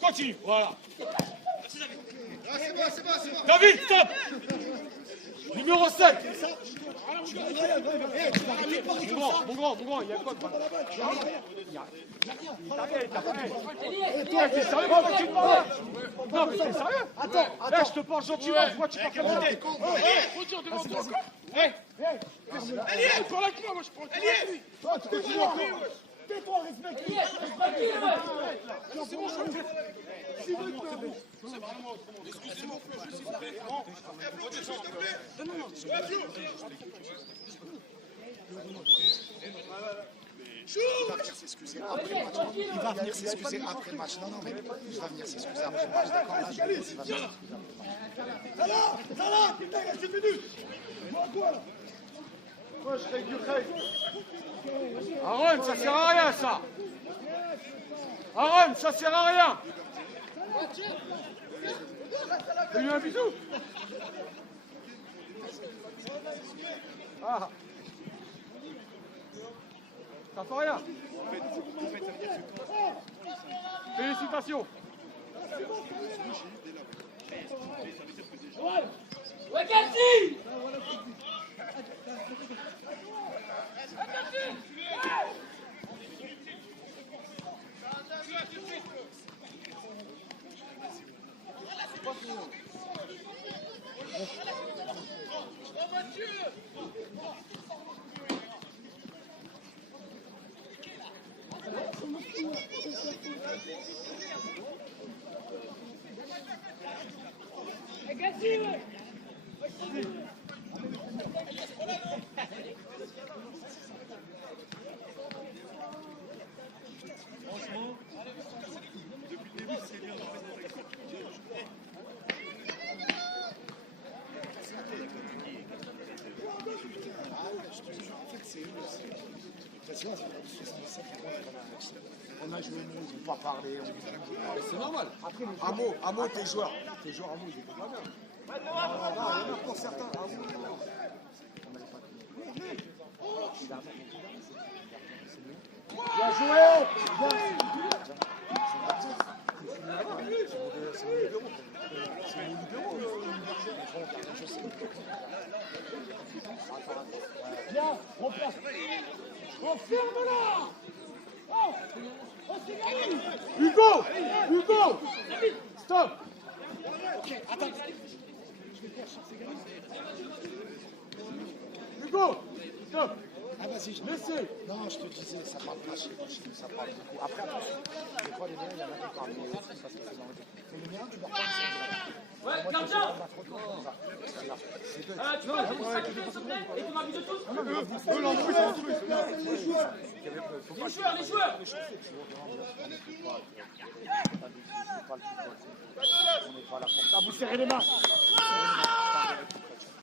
Continue, voilà. C'est bon, c'est bon, c'est bon. David, stop. Numéro 7. Mon grand, il y a quoi de t'es sérieux pourquoi tu te parles? Non mais t'es sérieux? Attends, là je te parle gentiment, pourquoi tu parles comme ça? Prends la clé, moi je prends la clé. Tais-toi, respecte. Tranquille, ouais. C'est bon, je le fais. C'est bon, excusez-moi, je s'il vous plaît. Flo, s'il te plaît. Non, Flo. Il va venir s'excuser après le match. Il va venir s'excuser après le match. Non, mais il va venir s'excuser après le match. D'accord, là, je vais il va venir s'excuser. Salah, putain, il reste une minute. Moi, quoi, là? Moi, je serai du rêve. Aaron, ça sert à rien ça. Aaron, ça sert à rien. Fais-lui un bisou. Ah. Ça fait rien. Félicitations. Ouais, Cassie. On a joué, on ne peut pas parler. C'est normal. Amo, tes joueurs à Amo, ils étaient pas bien. Non, il y en a pour certains. Bien joué. Bien, on passe. Confirme-la. Oh, c'est gagné. Hugo, stop. Hugo, stop. Ah, vas-y, Laissez. Non, je te disais, ça parle pas chez nous, ça parle beaucoup. Après, attention, des fois, les miens, il y en a qui parlent mieux, parce que c'est dans le jeu. Mais les miens, tu dois pas me Ouais, dire. Gardien. Tu vois, je vais vous sacrifier sur scène et tu m'invites tous. Les joueurs. On n'est pas là pour ça. Vous serrez les mains.